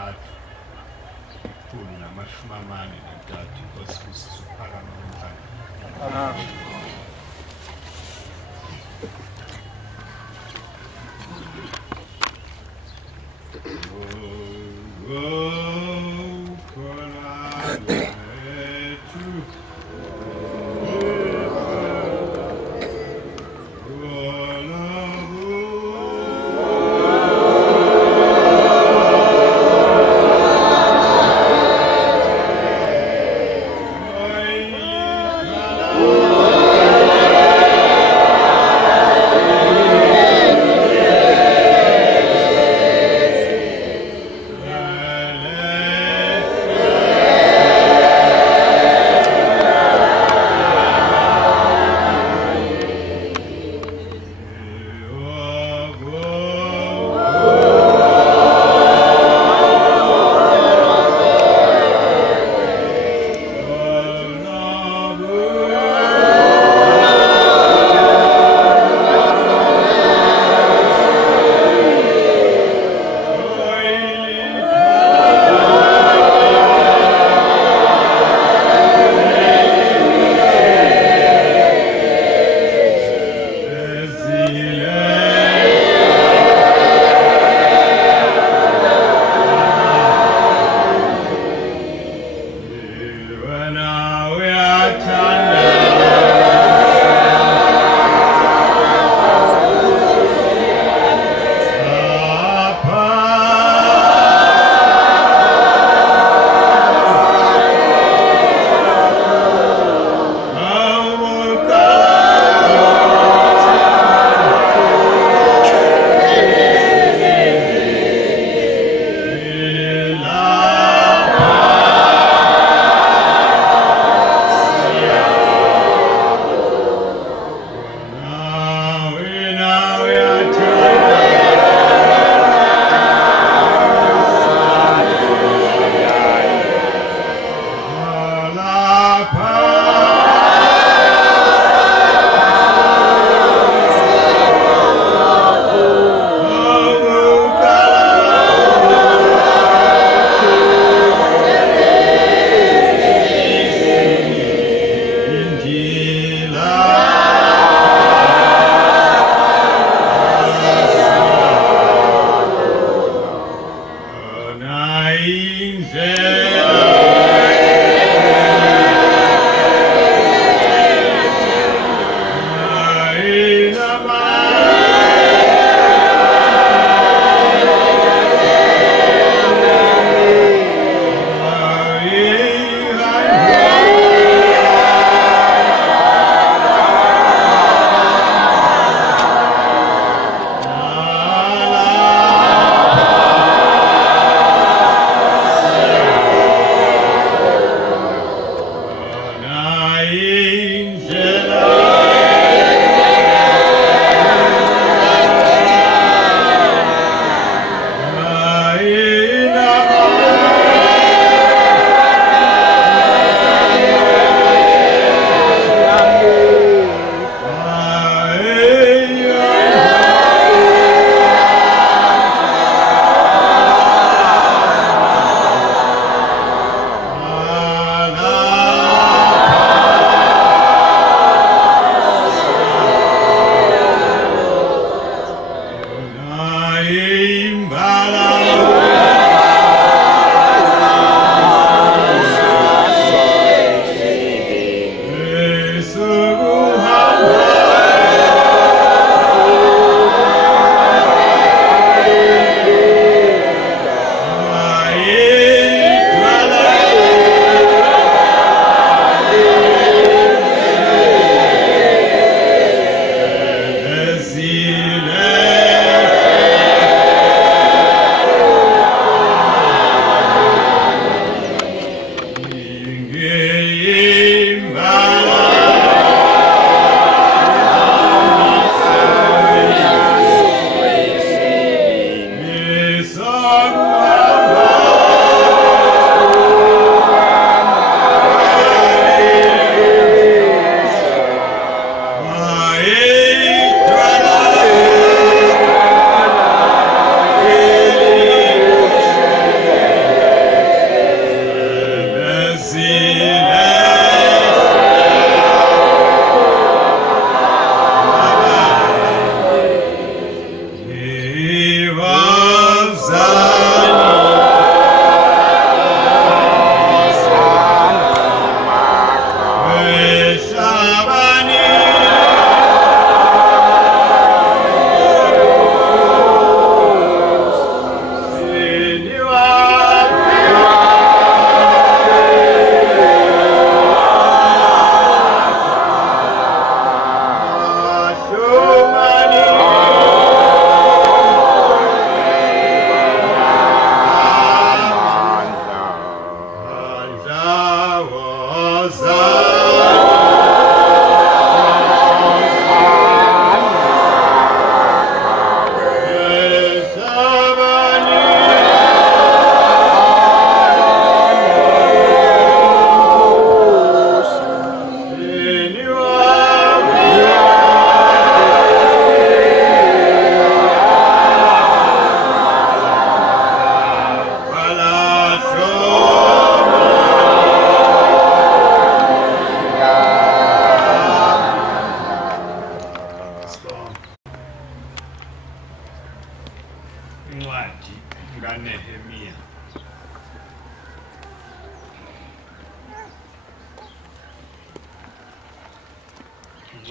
nantathu ikhulu namashumi amane nantathu inkosi uSister uPhakama uMhlanga.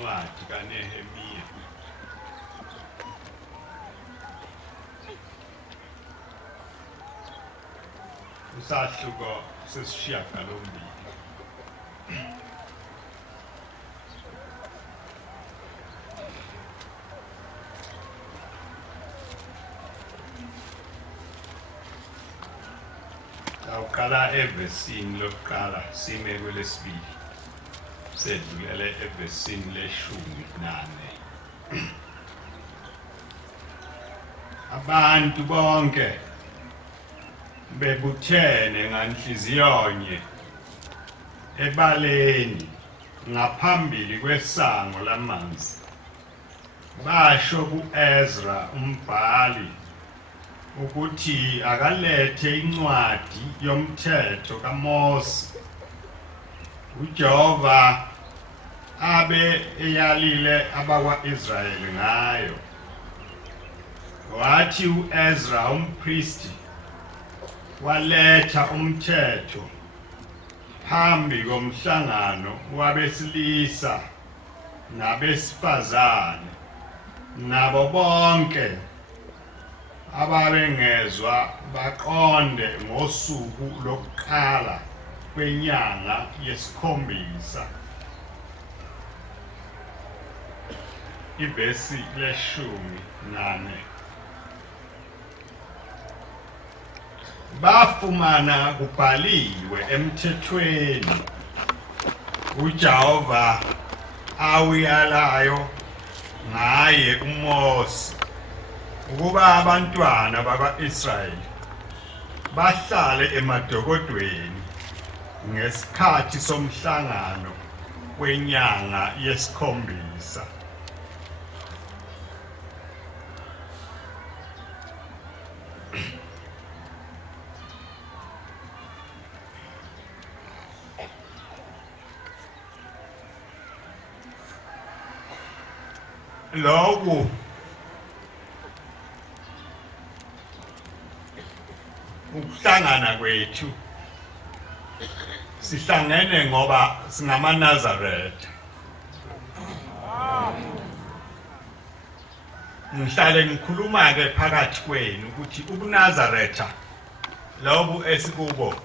incwadi kaNehemiya. Usahluko sesishiyagalombili. Awuqala evesini lokuqala sime kwelesibili. Sedlulele evesini le-14. Abantu bonke bebuthene nganhliziyonye ebaleni ngaphambili kwesango lamanzi. Basho ku-Ezra umbhali ukuthi akalethe incwadi yomthetho kaMose uJehova abe eyalile abakwa-Israyeli ngayo. Wathi u-Ezra umpristi waletha umthetho phambi komhlangano wabesilisa nabesifazane nabo bonke ababengezwa baqonde ngosuku lokuqala kwenyanga yesikhombisa. Ivesi le-14. Bafumana kubhaliwe emthethweni uJehova awuyalayo ngaye uMose ukuba abantwana bakwa-Israyeli bahlale emadokodweni ngesikhathi somhlangano wenyanga yesikhombisa. Lokhu ukuhlangana kwethu sihlangene ngoba singamaNazaretha. Ngihlale ngikhuluma ke phakathi kwenu ukuthi ubuNazaretha lobu esikubo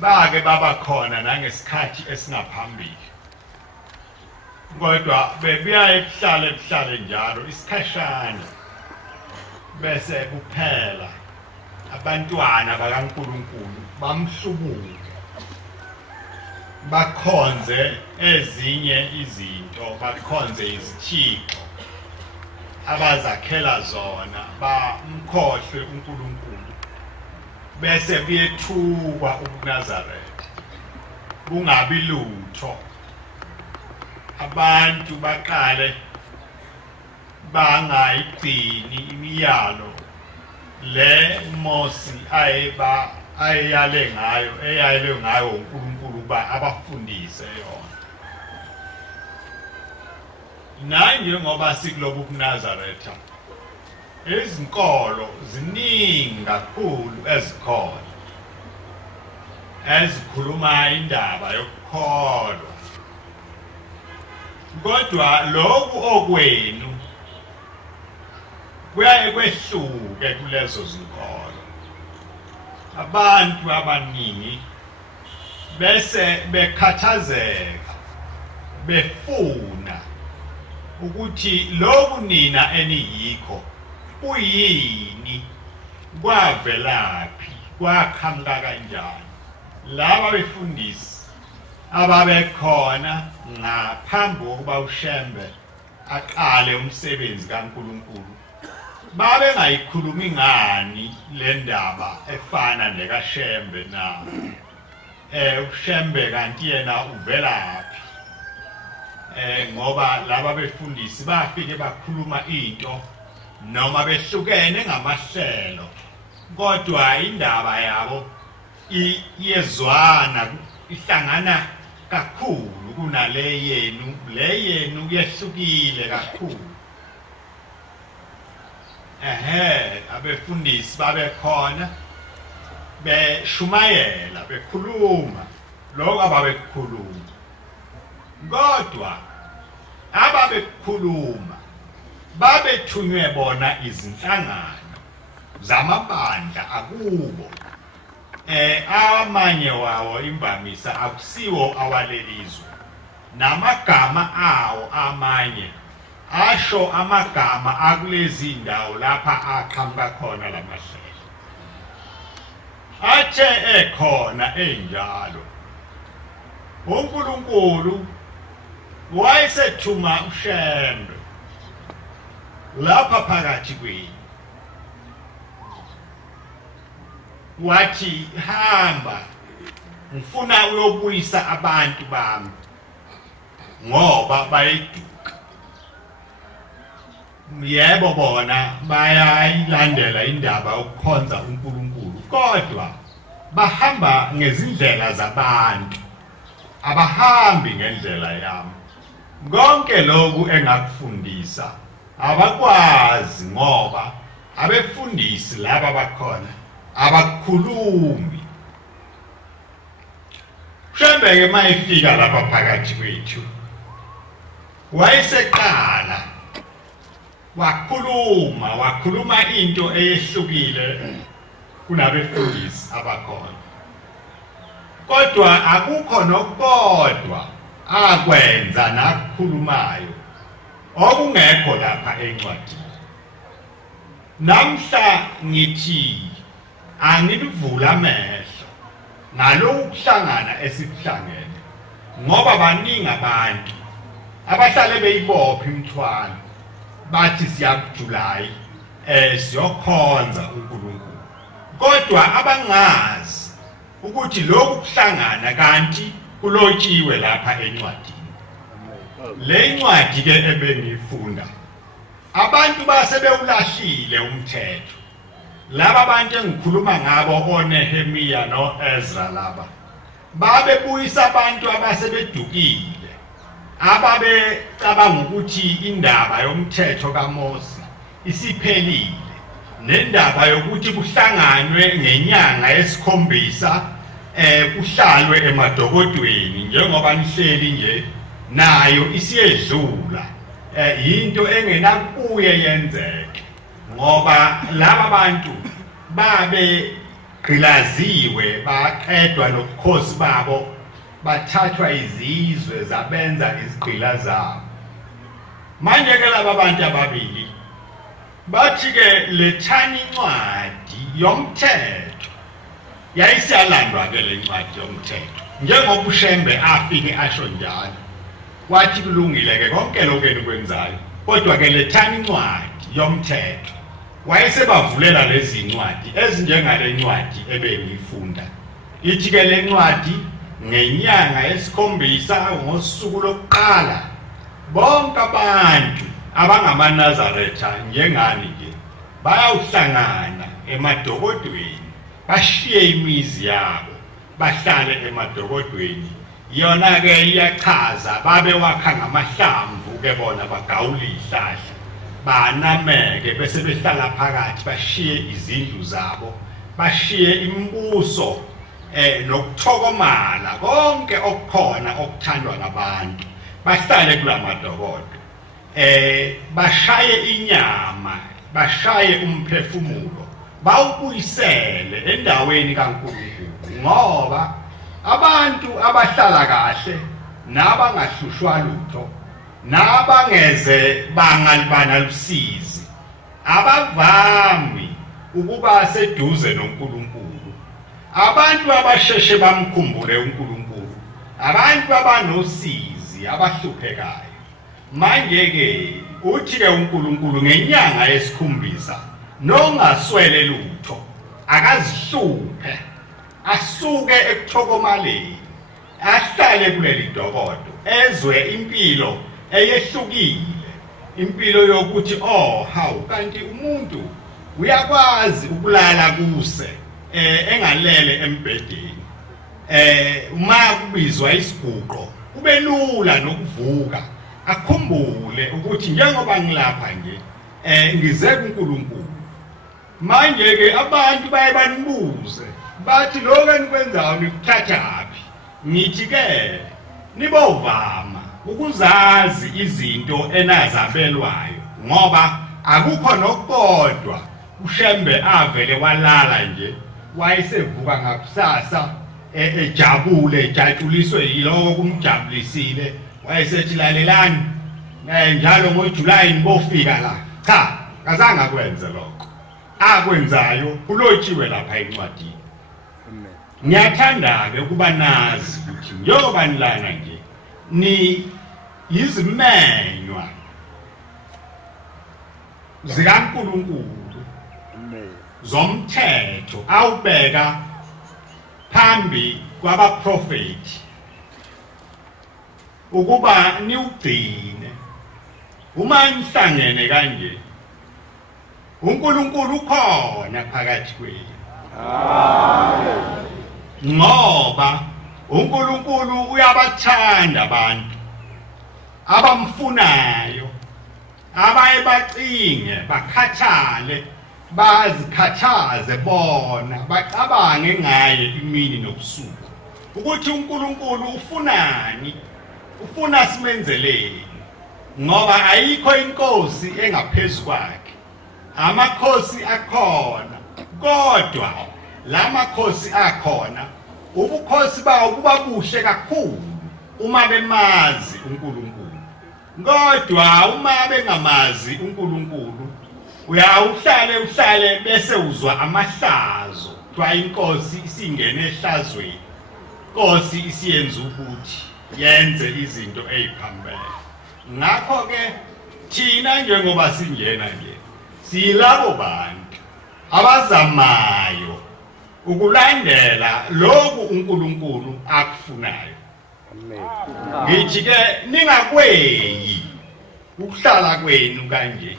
bake baba khona nangesikhathi esingaphambili. Kodwa bebuya ebuhlale njalo isikhashana bese kuphela abantwana bakaNkulunkulu bamhlubuka bakhonze ezinye izinto, bakhonze izithixo abazakhela zona, bamkhohlwe uNkulunkulu bese buyethukwa uNazaretha kungabi lutho. Abantu baqale bangayigcini imiyalo le Mose ayeyale ngayo uNkulunkulu ba abafundise yona. Nanje ngoba sikulobu kuNazaretha izinkolo ziningi kakhulu ezikhona ezikhuluma indaba yokukholwa. Kodwa lokhu okwenu kuyaye kwehluke kulezo zinkolo. Abantu abaningi bese bekhathazeka befuna ukuthi lokhu nina eniyikho kuyini, kwavelaphi, kwaqhamuka kanjani. Laba befundisi ababekhona ngaphambi kokuba uShembe aqale umsebenzi kaNkulunkulu babe ngayikhulumi ngani le ndaba efana nekaShembe na uShembe kanti yena uvelaphi. Ngoba laba befundisi bafike bakhuluma into noma behlukene ngamahlelo, kodwa indaba yabo iyezwana, ihlangana kakhulu kunale yenu. Le yenu yehlukile kakhulu. Abefundisi babekhona beshumayela bekhuluma lokho ababekukhuluma, kodwa ababekhuluma babethunywe bona izinhlangano zamabandla akubo amanye wawo imvamisa akusiwo awalelizwe namagama awo amanye asho amagama akulezi indawo lapha aqhamuka khona lamahlelo athe ekhona enjalo uNkulunkulu wayesethuma uShembe lapha phakathi kwenu wathi hamba ngifuna uyobuyisa abantu bami ngoba bayiduka yebo bona bayayilandela indaba yokukhonza uNkulunkulu kodwa bahamba ngezindlela zabantu abahambi ngendlela yami konke lokhu engakufundisa abakwazi ngoba abefundisi laba bakhona abakhulumi Shembeke mayifika lapha phakathi kwethu wayeseqala wakhuluma into eyehlukile kunabefundisi abakhona kodwa akukho nokodwa akwenza nakukhulumayo okungekho lapha encwadini namhla ngithi angilivula amehlo nalokuhlangana esikuhlangene ngoba baningi abantu abahlale beyibopha imithwalo bathi siyakujulayi siyokhonza uNkulunkulu kodwa abangazi ukuthi lokhu kuhlangana kanti kulotshiwe lapha encwadini le ncwadi ke ebengifunda abantu basebewulahlile umthetho laba abantu engikhuluma ngabo oNehemiya noEzra laba babebuyisa abantu abasebedukile ababecabanga ukuthi indaba yomthetho kaMose isiphelile nendaba yokuthi kuhlanganwe ngenyanga yesikhombisa kuhlalwe emadokodweni njengoba nihleli nje nayo isiyedlula into engenakuye yenzeke ngoba laba bantu babe gqilaziwe baqedwa nobukhosi babo bathathwa izizwe zabenza izigqila zabo manje ke laba bantu ababili bathi ke lethani incwadi yomthetho yayisiyalandwa ke le ncwadi yomthetho njengoba uShembe afike asho njalo wathi kulungile ke konke lokho enikwenzayo kodwa ke lethani incwadi yomthetho wayesebavulela lezi incwadi ezinjengale ncwadi ebengifunda ithi ke le ncwadi ngenyanga yesikhombisa ngosuku lokuqala bonke abantu abangamaNazaretha njengani ke bayawuhlangana emadokodweni bashiye imizi yabo bahlale emadokodweni yona ke iyachaza babe wakha ngamahlamvu ke bona bagawula ihlahla banameke bese behlala phakathi bashiye izindlu zabo bashiye imibuso nokuthokomala konke okukhona okuthandwa ngabantu bahlale kulamadokodo bashaye inyama bashaye umphefumulo bawubuyisele endaweni kaNkulunkulu ngoba abantu abahlala kahle nabangahlushwa lutho nabangeze bangalibana lusizi abavami ukuba seduze noNkulunkulu abantu abasheshe bamkhumbule uNkulunkulu abantu abanosizi abahluphekayo manje ke uthi ke uNkulunkulu ngenyanga yesikhombisa nongaswele lutho akazihluphe asuke ekuthokomaleni ahlale kuleli dokodo ezwe impilo eyehlukile impilo yokuthi hawu kanti umuntu uyakwazi ukulala kuse engalele embhedeni uma kubizwa isiguqo kube lula nokuvuka akhumbule ukuthi njengoba ngilapha nje ngize kuNkulunkulu manje ke abantu baye banibuze bathi lokho enikwenzayo nikuthathaphi ngithi ke nibovama ukuzazi izinto enazabelwayo ngoba akukho nokodwa uShembe avele walala nje wayesevuka ngakusasa ejabule ejatshuliswe yiloko kumjabulisile wayesethi lalelani njalo ngoJuly ngofika la cha kazange akwenze lokho akwenzayo kulotshiwe lapha encwadini. Ngiyathanda ke ukuba nazi ukuthi njengoba nilana nje ni izimenywa zikaNkulunkulu zomthetho awubeka phambi kwabaprofeti ukuba niwugcine. Uma nihlangene kanje uNkulunkulu ukhona phakathi kwenu. Ngoba uNkulunkulu uyabathanda abantu abamfunayo abaye bacinge bakhathale bazikhathaze bona bacabange ngaye imini nobusuku ukuthi uNkulunkulu ufunani, ufuna simenzeleni, ngoba ayikho inkosi engaphezulu kwakhe. Amakhosi akhona kodwa lamakhosi akhona ubukhosi bawo kuba buhle kakhulu uma bemazi uNkulunkulu, kodwa uma bengamazi uNkulunkulu uhlale bese uzwa amahlazo kuthiwa inkosi isingene ehlazweni, inkosi isiyenza ukuthi yenze izinto eziphambene. Ngakho ke thina njengoba singena nje silabo bantu abazamayo ukulandela lokhu uNkulunkulu akufunayo. Ngithi ke ningakweyi ukuhlala kwenu kanje.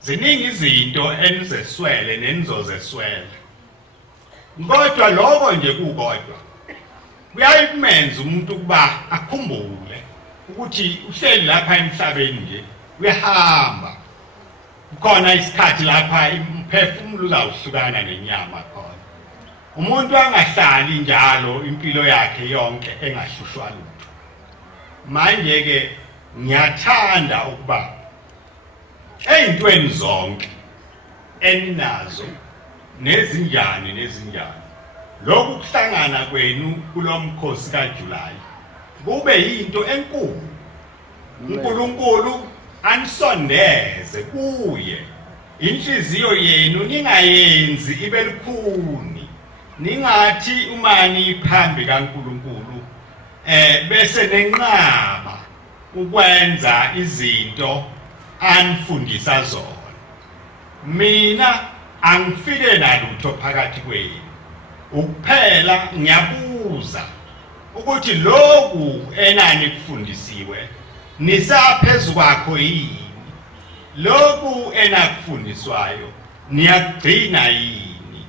Ziningi izinto enizeswele nenizozeswela, kodwa lokho nje kukodwa kuyayimenza umuntu ukuba akhumbule ukuthi uhleli lapha emhlabeni nje uyahamba. Kukhona isikhathi lapha umphefumulo uzawuhlukana nenyama khona. Umuntu angahlali njalo impilo yakhe yonke engahlushwa lutho. Manje ke ngiyathanda ukuba eyintweni zonke eninazo nezinjani lokhu kuhlangana kwenu kulomkhosi kaJuly kube yinto enkulu. uNkulunkulu anisondeze kuye, inhliziyo yenu ningayenzi ibe lukhuni, ningathi umani phambi kaNkulunkulu bese nenqaba ukwenza izinto anifundisa zona. Mina angifike nalutho phakathi kwenu, ukuphela ngiyabuza ukuthi lokhu enani kufundisiwe nisaphezulu kwakho yini, lokhu enakufundiswayo niyagcina yini.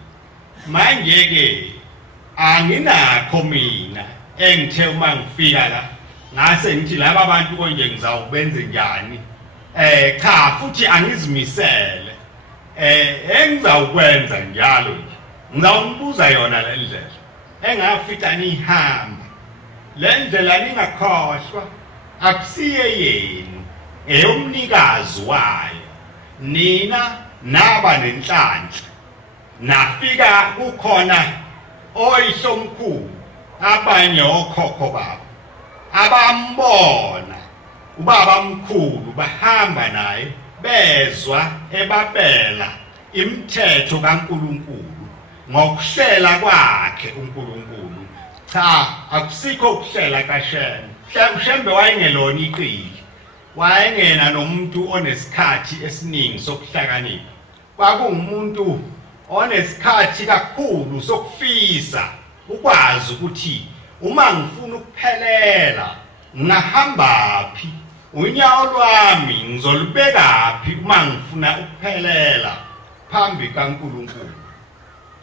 Manje ke anginakho mina engithe uma ngifika la ngase ngithi laba abantu konje ngizawubenze njani. Cha futhi angizimisele engizawukwenza njalo nje ngizawumbuza yona le ndlela engafika nihamba le ndlela ningakhohlwa akusiye yenu eyomnikazi wayo. Nina naba nenhlanhla nafika kukhona oyihlomkhulu abanye okhokho babo abambona ubaba mkhulu bahamba naye bezwa ebabela imithetho kaNkulunkulu ngokuhlela kwakhe uNkulunkulu. Cha akusikho ukuhlela kaShembe. Shembe wayengelona iqili, wayengena nomuntu onesikhathi esiningi sokuhlakanipha, kwakungumuntu onesikhathi kakhulu sokufisa ukwazi ukuthi uma ngifuna ukuphelela ngahamba phi, unyawo lwami ngizolubeka phi uma ngifuna ukuphelela phambi kaNkulunkulu.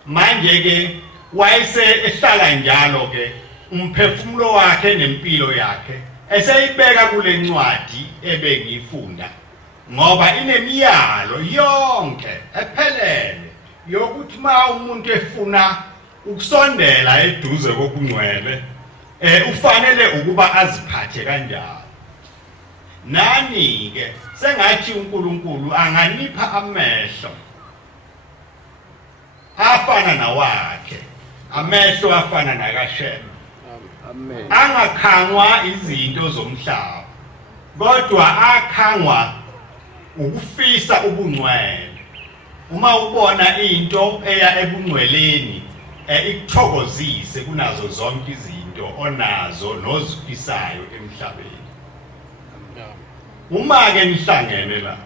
Manje ke wayese ehlala njalo ke umphefumulo wakhe nempilo yakhe eseyibeka kule ncwadi ebengiyifunda, ngoba inemiyalo yonke ephelele yokuthi ma umuntu efuna ukusondela eduze kokungcwele ufanele ukuba aziphathe kanjani. nani ke sengathi uNkulunkulu anganipha amehlo afana nawakhe, amehlo afana nakaShem, Amen. angakhangwa izinto zomhlaba kodwa akhangwa ukufisa ubungcwele. Uma ubona into eya ebungcweleni ikuthokozise kunazo zonke izinto onazo nozifisayo emhlabeni. Uma ke nihlangene la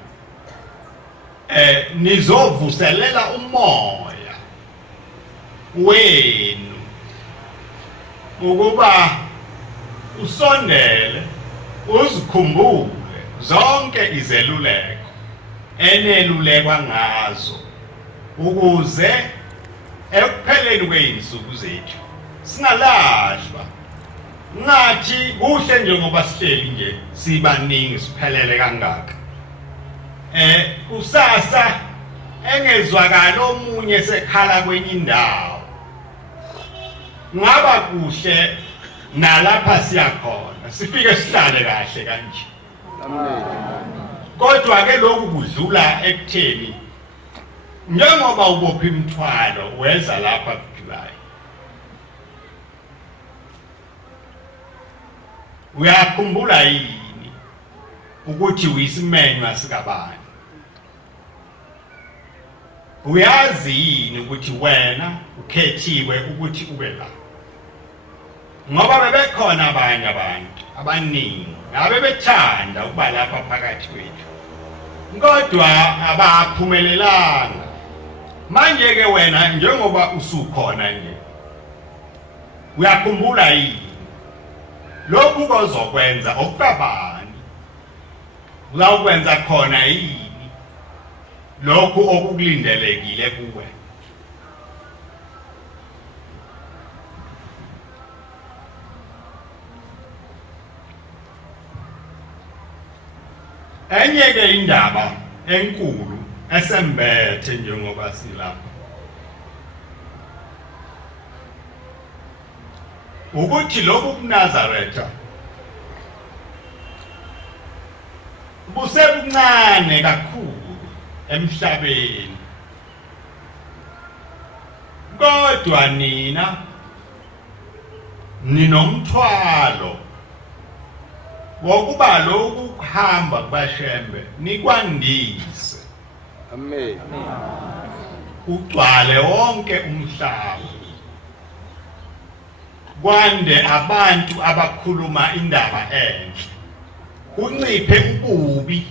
nizovuselela umoya wenu ukuba usondele uzikhumbule zonke izeluleko enelulekwa ngazo ukuze ekupheleni kweinsuku zethu singalahlwa. Ngathi kuhle njengoba sihleli nje sibaningi siphelele kangaka. Kusasa engezwakala omunye sekhala kwenye indawo. Ngaba kuhle nalapha siyakhona sifike sihlale kahle kanje. Amen. Kodwa ke lokhu kudlula ekutheni njengoba ubopha imithwalo weza lapha kuJulayi. Uyakhumbula yini ukuthi uyisimenywa sikabani? Uyazi yini ukuthi wena ukhethiwe ukuthi ube la? Ngoba bebekhona abanye abantu abaningi abebethanda ukuba lapha phakathi kwethu kodwa abaphumelelanga. Manje ke wena njengoba usukhona nje uyakhumbula yini lokhu kozokwenza okubani? Uzawukwenza khona yini lokhu okukulindelekile kuwe? Enye ke indaba enkulu esembethe njengoba silapha ukuthi lokhu kuNazaretha busebuncane kakhulu emhlabeni, kodwa nina ninomthwalo wokuba lokhu kuhamba kubaShembe nikwandise. Amen. Ugcwale wonke umhlaba, kwande abantu abakhuluma indaba enhle, kunciphe ububi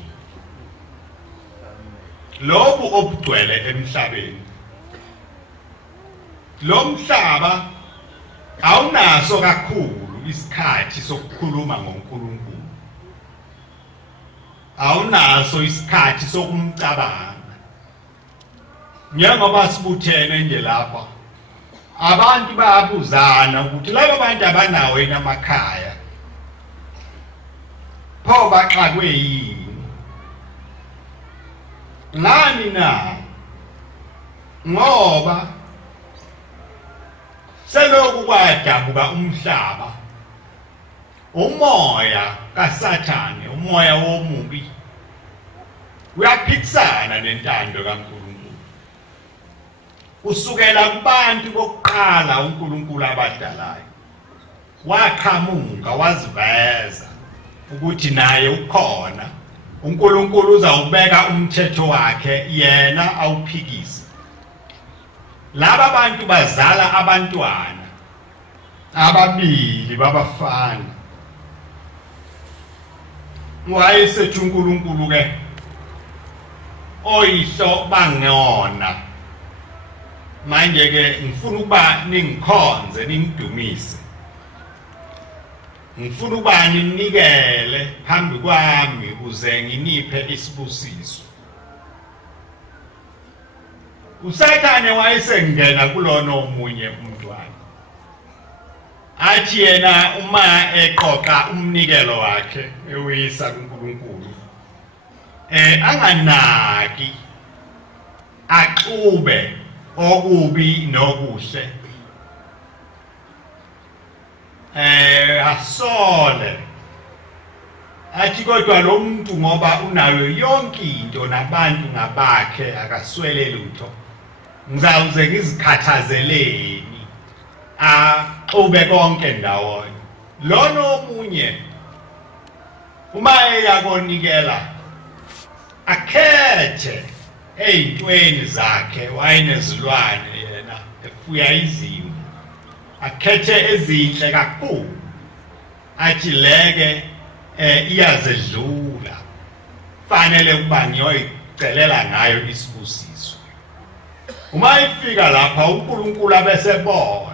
lobu obugcwele emhlabeni. Lo mhlaba awunaso kakhulu isikhathi sokukhuluma ngoNkulunkulu, awunaso isikhathi sokumcabanga. Njengoba sibuthene nje lapha abantu bayabuzana ukuthi laba bantu abanawo enamakhaya pho baxakwe yini? Ngani na? Ngoba selokhu kwadabuka umhlaba, umoya kaSathane, umoya womubi uyaphikisana nentando kaNkulunkulu. Usukela kubantu bokuqala uNkulunkulu abadalayo waqhamuka waziveza ukuthi naye ukhona. uNkulunkulu uzawubeka umthetho wakhe yena awuphikise. Laba bantu bazala abantwana ababili babafana. Wayesethi uNkulunkulu ke oyihlo bangona, manje ke ngifuna ukuba ningikhonze ningidumise, ngifuna ukuba ninikele phambi kwami ukuze nginiphe isibusiso. uSathane wayesengena kulona omunye umntwana athi yena uma eqoqa umnikelo wakhe ewisa kuNkulunkulu anganaki axube okubi nokuhle, asole athi kodwa lo muntu ngoba unayo yonke into nabantu ngabakhe akaswele lutho ngizawuze ngizikhathazeleni axube konke ndawonye lona omunye uma eyakonikela akhethe ey'ntweni zakhe wayenezilwane yena efuya izimvu akhethe ezinhle kakhulu athi leke iyazedlula fanele ukuba ngiyoyicelela ngayo isibusiso uma ifika lapha uNkulunkulu abesebona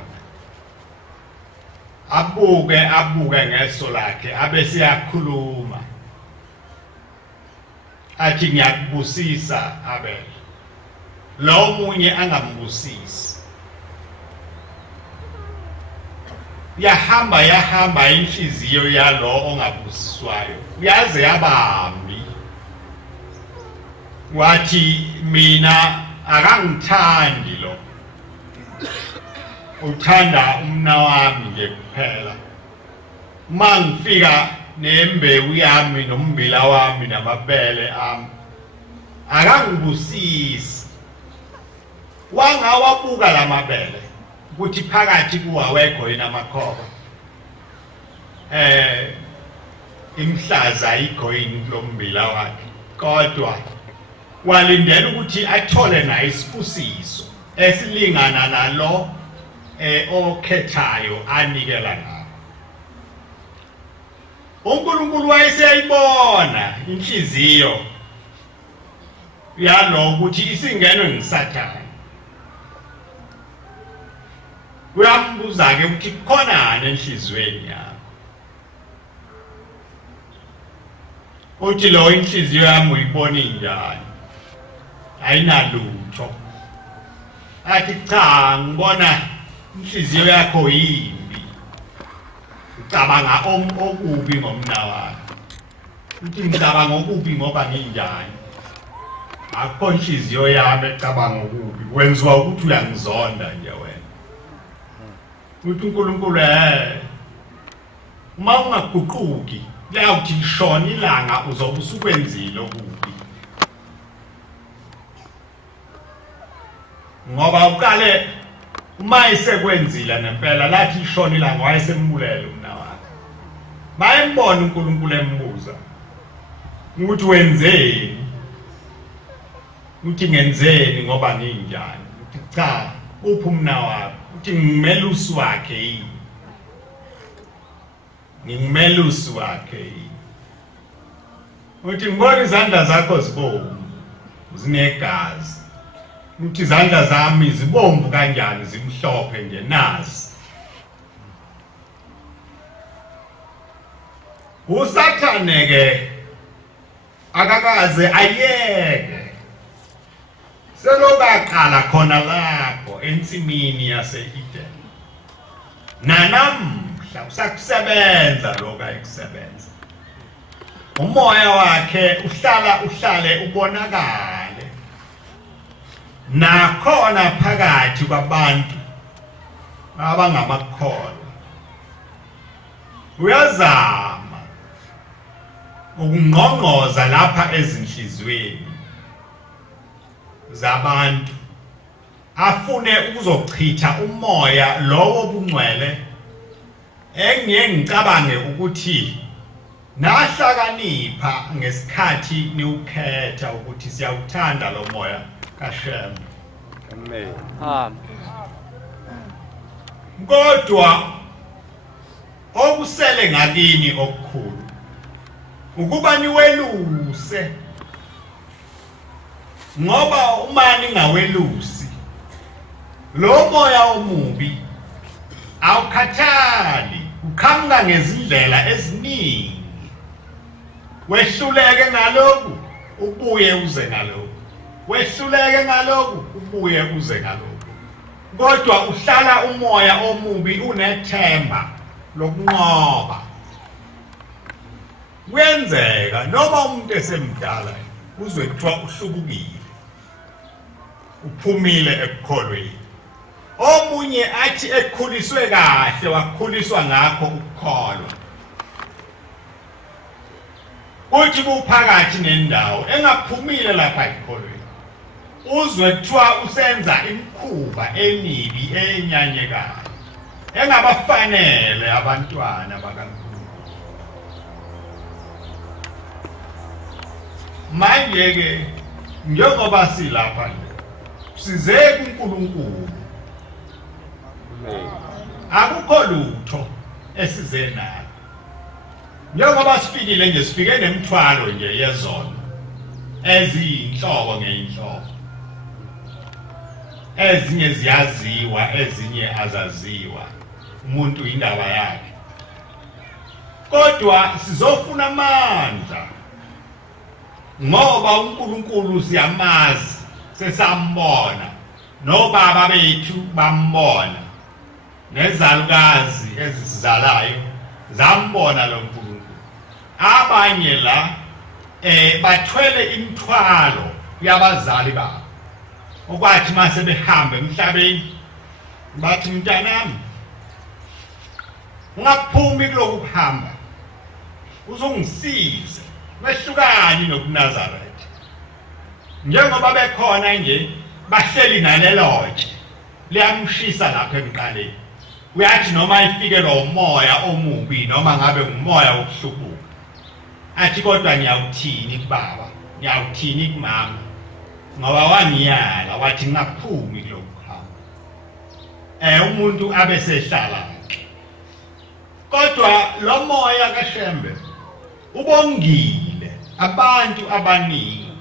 abuke ngeso lakhe abese yakhuluma athi ngiyakubusisa Abel lo munye angambusisi yahamba inhliziyo yalo ongabusiswayo uyaze yabambi wathi mina akangithandi lo uthanda umna wami nje kuphela mangifika nembewu yami nombila wami namabele ami akangibusisi wangawabuka lamabele ukuthi phakathi kuwawekho yena amakhoba imhlaza ayikho yini lombila wakhe kodwa walindela ukuthi athole naye isibusiso esilingana nalo okhethayo anikela ngabo uNkulunkulu wayeseyibona inhliziyo yalo ukuthi isingenwe ngisathana uyambuza ke ukuthi khonani enhlizweni yakho uthi lo inhliziyo yami uyibona njani ayinalutho athi cha ngibona inhliziyo yakho yimbi ucabanga okubi ngomna wakho uthi ngicabanga okubi ngoba nginjani akho inhliziyo yami ecabanga okubi wenziwa ukuthi uyangizonda nje wena uthi uNkulunkulu uma ungaguquki lawuthi lishona ilanga uzobe usukwenzile okubi ngoba uqale uma isekwenzile nempela lathi lishona ilanga wayesembulele umna wakhe bayembona uNkulunkulu embuza ukuthi wenzeni uthi ngenzeni ngoba nginjani uthi cha uphi umna wakhe uthi ngimelusi wakhe yini ngimelusi wakhe yini uthi ngibona izandla zakho zibomvu zinegazi uthi izandla zami zibomvu kanjani zimhlophe nje nazi uSathane ke akakaze ayeke selokaqala khona lapho ensimini yase-Eden nanamhla usakusebenza lokho ayikusebenza umoya wakhe uhlale ubonakale nakhona phakathi kwabantu abangamakholwa uyazama ukungqongqoza lapha ezinhlizweni zabantu afune ukuzochitha umoya lowo bungcwele engiye ngicabange ukuthi nahlakanipha ngesikhathi niukhetha ukuthi siyawuthanda lo moya kaShem. Amen. Kodwa okusele ngakini okukhulu ukuba niweluse ngoba uma ningawelusi lo moya omubi awukhathali uqhamuka ngezindlela eziningi wehluleke ngalokhu ubuye uze ngalokhu wehluleke ngalokhu ubuye uze ngalokhu kodwa uhlala umoya omubi unethemba lokunqoba kwenzeka noma umuntu esemdala uzwe kuthiwa uhlubukile uphumile ekukholweni omunye athi ekukhuliswe kahle wakhuliswa ngakho ukukholwa kuthi kuphakathi nendawo engaphumile lapha ekholweni uzwe kuthiwa usenza imikhuba emibi enyanyekayo engabafanele abantwana bakaNkulunkulu. Manje ke njengoba silapha nje size kuNkulunkulu, akukho lutho esize nalo. Njengoba sifikile nje sifike nemthwalo nje yezono eziyinhlobo ngeinhlobo, ezinye ziyaziwa ezinye azaziwa, umuntu indaba yakhe. Kodwa sizofuna amandla ngoba uNkulunkulu siyamazi, sesambona, nobaba bethu bambona, nezalukazi ezisizalayo zambona lo Nkulunkulu. Abanye la bathwele imithwalo yabazali babo, okwathi mase behambe emhlabeni bathi mntanami ungaphumi kuloku kuhamba uzongisize wehlukani nokuNazaretha. Njengoba bekhona nje bahleli nalelotshe liyamshisa lapha emqaleni, uyathi noma ifikelwa umoya omubi noma ngabe ngumoya wokuhlubuka athi kodwa ngiyawuthini kubaba, ngiyawuthini kumama, ngoba wangiyala wathi ngaphumi kuloku kuhamba. Umuntu abe sehlala. Kodwa lo moya kaShembe ubongile abantu abaningi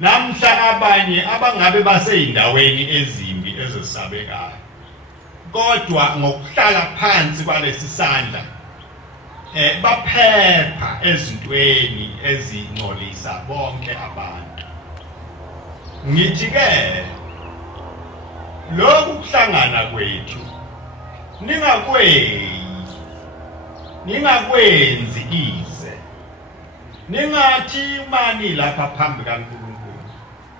namhla, abanye abangabe baseyindaweni ezimbi ezesabekayo, kodwa ngokuhlala phansi kwalesi sandla baphepha ezintweni ezingcolisa bonke abantu. Ngithi ke lokhu kuhlangana kwethu ningakwenzi ize, ningathi mani lapha phambi kaNkulunkulu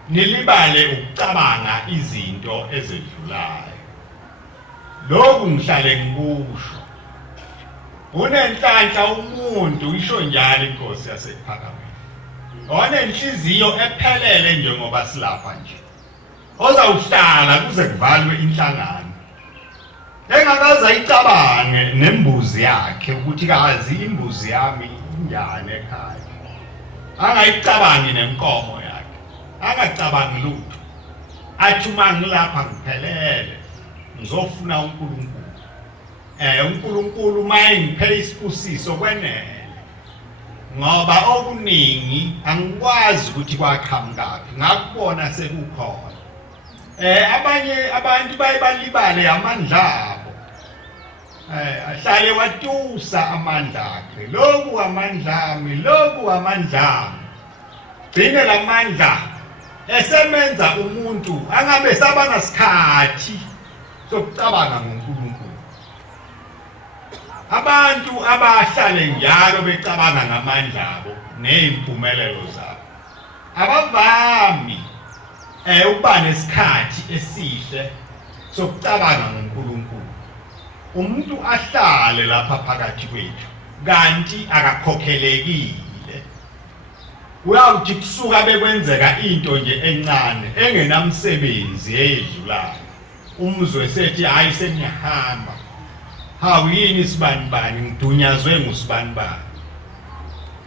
nilibale ukucabanga izinto ezedlulayo. Lokhu ngihlale ngikusho, unenhlanhla umuntu isho njalo iNkosi yasePhakameni, onenhliziyo ephelele njengoba silapha nje, ozawuhlala kuze kuvalwe inhlangano, engakaze ayicabange nembuzi yakhe ukuthi kazi imbuzi yami injani ekhaya, angayicabangi nenkomo yakhe, angacabangi lutho, athi uma ngilapha ngiphelele ngizofuna uNkulunkulu. uNkulunkulu mayengiphe isibusiso kwenele, ngoba okuningi angikwazi ukuthi kwaqhamukaphi, ngakubona sekukhona. Abanye abantu bayibalibale amandla abo, ahlale watusa amandla akhe, lokhu amandla ami, lokhu amandla ami. Gcine lamandla esemenza umuntu angabe sabanga isikhathi sokucabanga ngoNkulunkulu. Abantu abahlale njalo becabanga ngamandla abo nezimpumelelo zabo abavami ukuba nesikhathi esihle sokucabanga ngoNkulunkulu. Umuntu ahlale lapha phakathi kwethu kanti akakhokhelekile, uyawuthi kusuka bekwenzeka into nje encane engenamsebenzi eyedlulayo, umzwe sethi hayi seniyahamba, hawu yini sibanibani, ngidunyazwe ngusibanibani.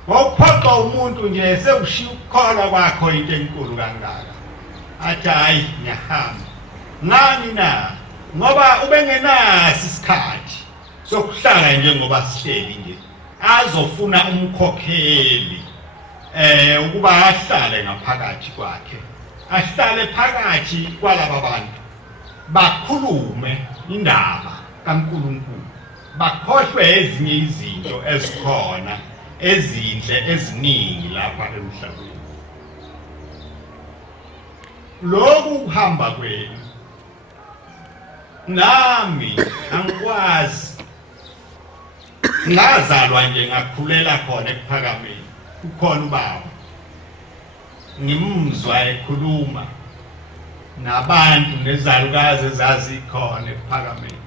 Ngokuphoqa umuntu nje sewushiya ukukholwa kwakho into enkulu kangaka, athi hayi ngiyahamba. Ngani na? Ngoba ubengenasi isikhathi sokuhlala njengoba sihleli nje, azofuna umkhokheli ukuba ahlale ngaphakathi kwakhe, ahlale phakathi kwalaba bantu, bakhulume indaba kaNkulunkulu, bakhohlwe ezinye izinto ezikhona ezinhle eziningi lapha emhlabeni. Lokhu kuhamba kwenu nami angikwazi, ngazalwa nje ngakhulela khona ePhakameni, kukhona ubaba ngimuzwa ekhuluma nabantu nezalukazi ezazikhona ePhakameni,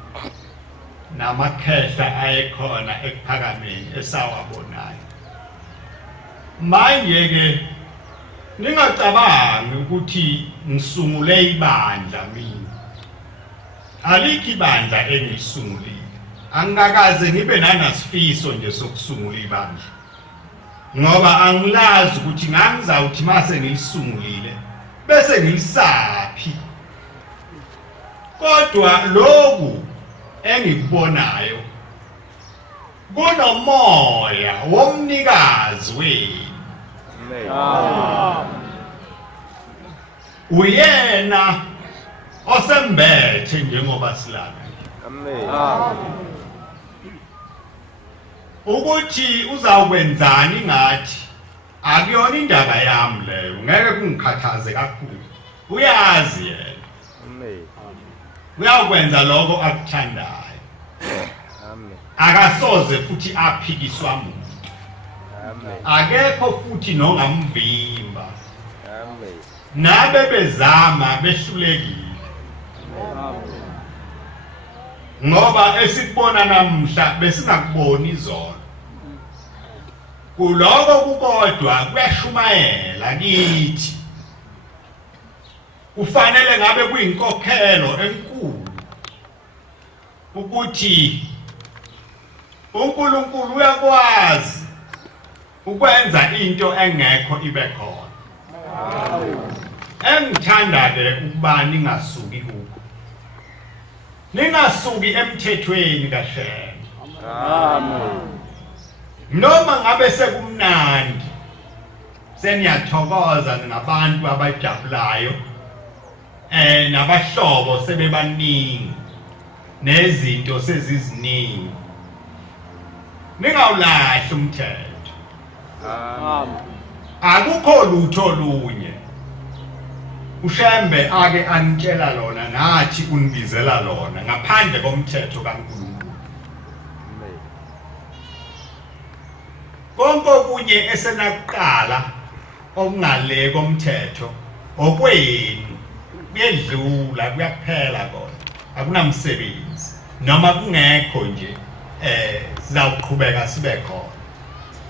namakhehla ayekhona ePhakameni esawabonayo. manje ke ningacabangi ukuthi ngisungule ibandla mina. Alikho ibandla engisungulile. Angikaze ngibe nanasifiso nje sokusungula ibandla. Ngoba angilazi ukuthi ngangizawuthi mase ngilisungulile bese ngilisaphi. Kodwa lokhu engikubonayo kunomoya womnikazi wenu. Uyena osembethe njengoba silala. Amen. Ukuthi uzawukwenzani ngathi akuyona indaba yami leyo, ngeke kungikhathaze kakhulu. Uyazi yena. Amen. Uyakwenza lokho akuthandayo. Amen. Akasoze futhi aphikiswa umuntu. Amen. Akekho futhi nongamvimba. Amen. Nabe bezama behlulekile. Ngoba esibona namhla besingakuboni izolo. Kuloko kukodwa kuyashumayela kithi. Kufanele ngabe kuyinkokhelo enkulu ukuthi uNkulunkulu uyakwazi ukwenza into engekho ibe khona. Engithanda ke ukuba ningasuki kuko. Ningasuki emthethweni kaShembe. Amen. Noma ngabe sekumnandi seniyathokoza ngabantu abajabulayo nabahlobo sebebaningi nezinto seziziningi. Ningawulahli umthetho. Amen. Akukho lutho olunye uShembe ake anitshela lona nathi unibizela lona ngaphandle komthetho kaNkulunkulu. Amen. Konke okunye esenakuqala okungale komthetho okwenu kuyedlula kuyaphela kona. Akunamsebenzi noma kungekho nje sizawuqhubeka sibe khona.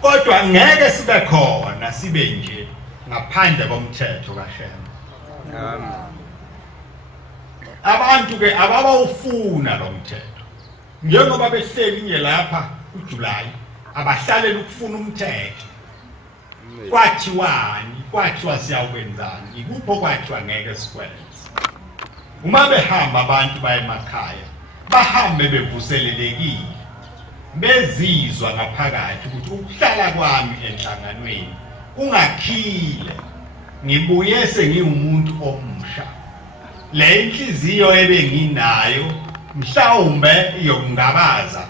Kodwa ngeke sibe khona sibe nje ngaphandle komthetho kaShembe. Amen. Abantu ke ababawufuna lo mthetho. Njengoba behleli nje lapha uJuly abahlalela ukufuna umthetho. Kwathiwani, kwathiwa siyawenzani, ikupho kwathiwa ngeke sikwenze. Uma behamba abantu baye emakhaya, bahambe bevuselelekile. Bezizwa ngaphakathi ukuthi ukuhlala kwami enhlanganweni kungakhile. Ngibuye sengiwumuntu omusha. Le inhliziyo ebenginayo mhlawumbe yokungabaza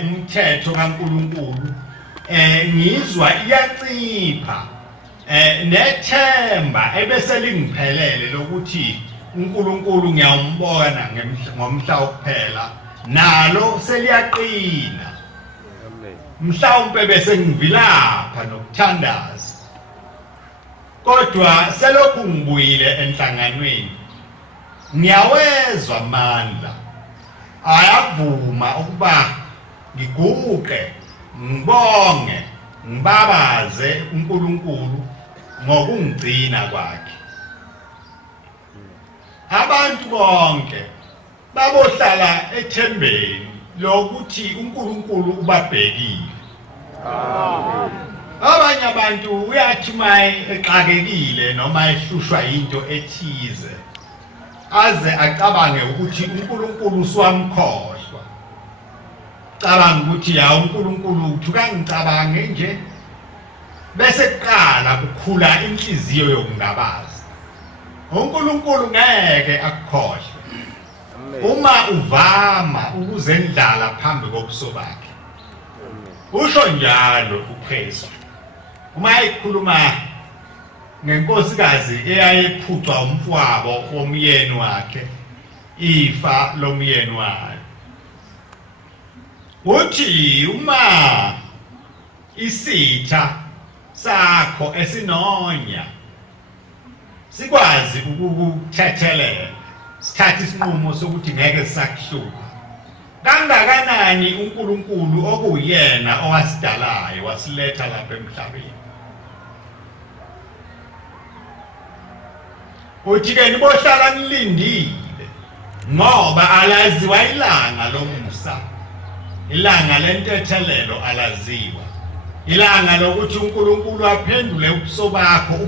umthetho kaNkulunkulu ngizwa iyancipha nethemba ebese lingiphelele lokuthi uNkulunkulu ngiyambona ngomhla wokuphela nalo seliyaqina. Amen. Mhlawumbe bese ngivilapha nokuthandaza. Kodwa selokhu ngibuyile enhlanganweni ngiyawezwa amandla. Ayavuma ukuba ngiguqe, ngibonge, ngibabaze uNkulunkulu ngokungcina kwakhe. Abantu bonke babohlala ethembeni lokuthi uNkulunkulu ubabhekile. Amen. Abanye abantu uyathi maye exakekile noma ehlushwa into ethize aze acabange ukuthi uNkulunkulu uSwamkhohlwa. Cabanga ukuthi ya uNkulunkulu uthi kangicabange nje bese kuqala kukhula inhliziyo yokungabaza. uNkulunkulu ngeke akukhohle. Uma uvama ukuzendlala phambi kobuso bakhe. Usho njalo uPhristu. Uma ekhuluma ngenkosikazi eyayephucwa umfwabo womyeni wakhe, ifa lomyeni wayo. Uthi uma isitha sakho esinonya sikwazi ukukuthethelela, sithatha isinqumo sokuthi ngeke sisakuhluka. Kangakanani uNkulunkulu okuyena owasidalayo wasiletha lapha emhlabeni. uthi ke nibohlala nilindile ngoba alaziwa ilanga lomusa ilanga lentethelelo alaziwa ilanga lokuthi uNkulunkulu aphendule ubuso bakho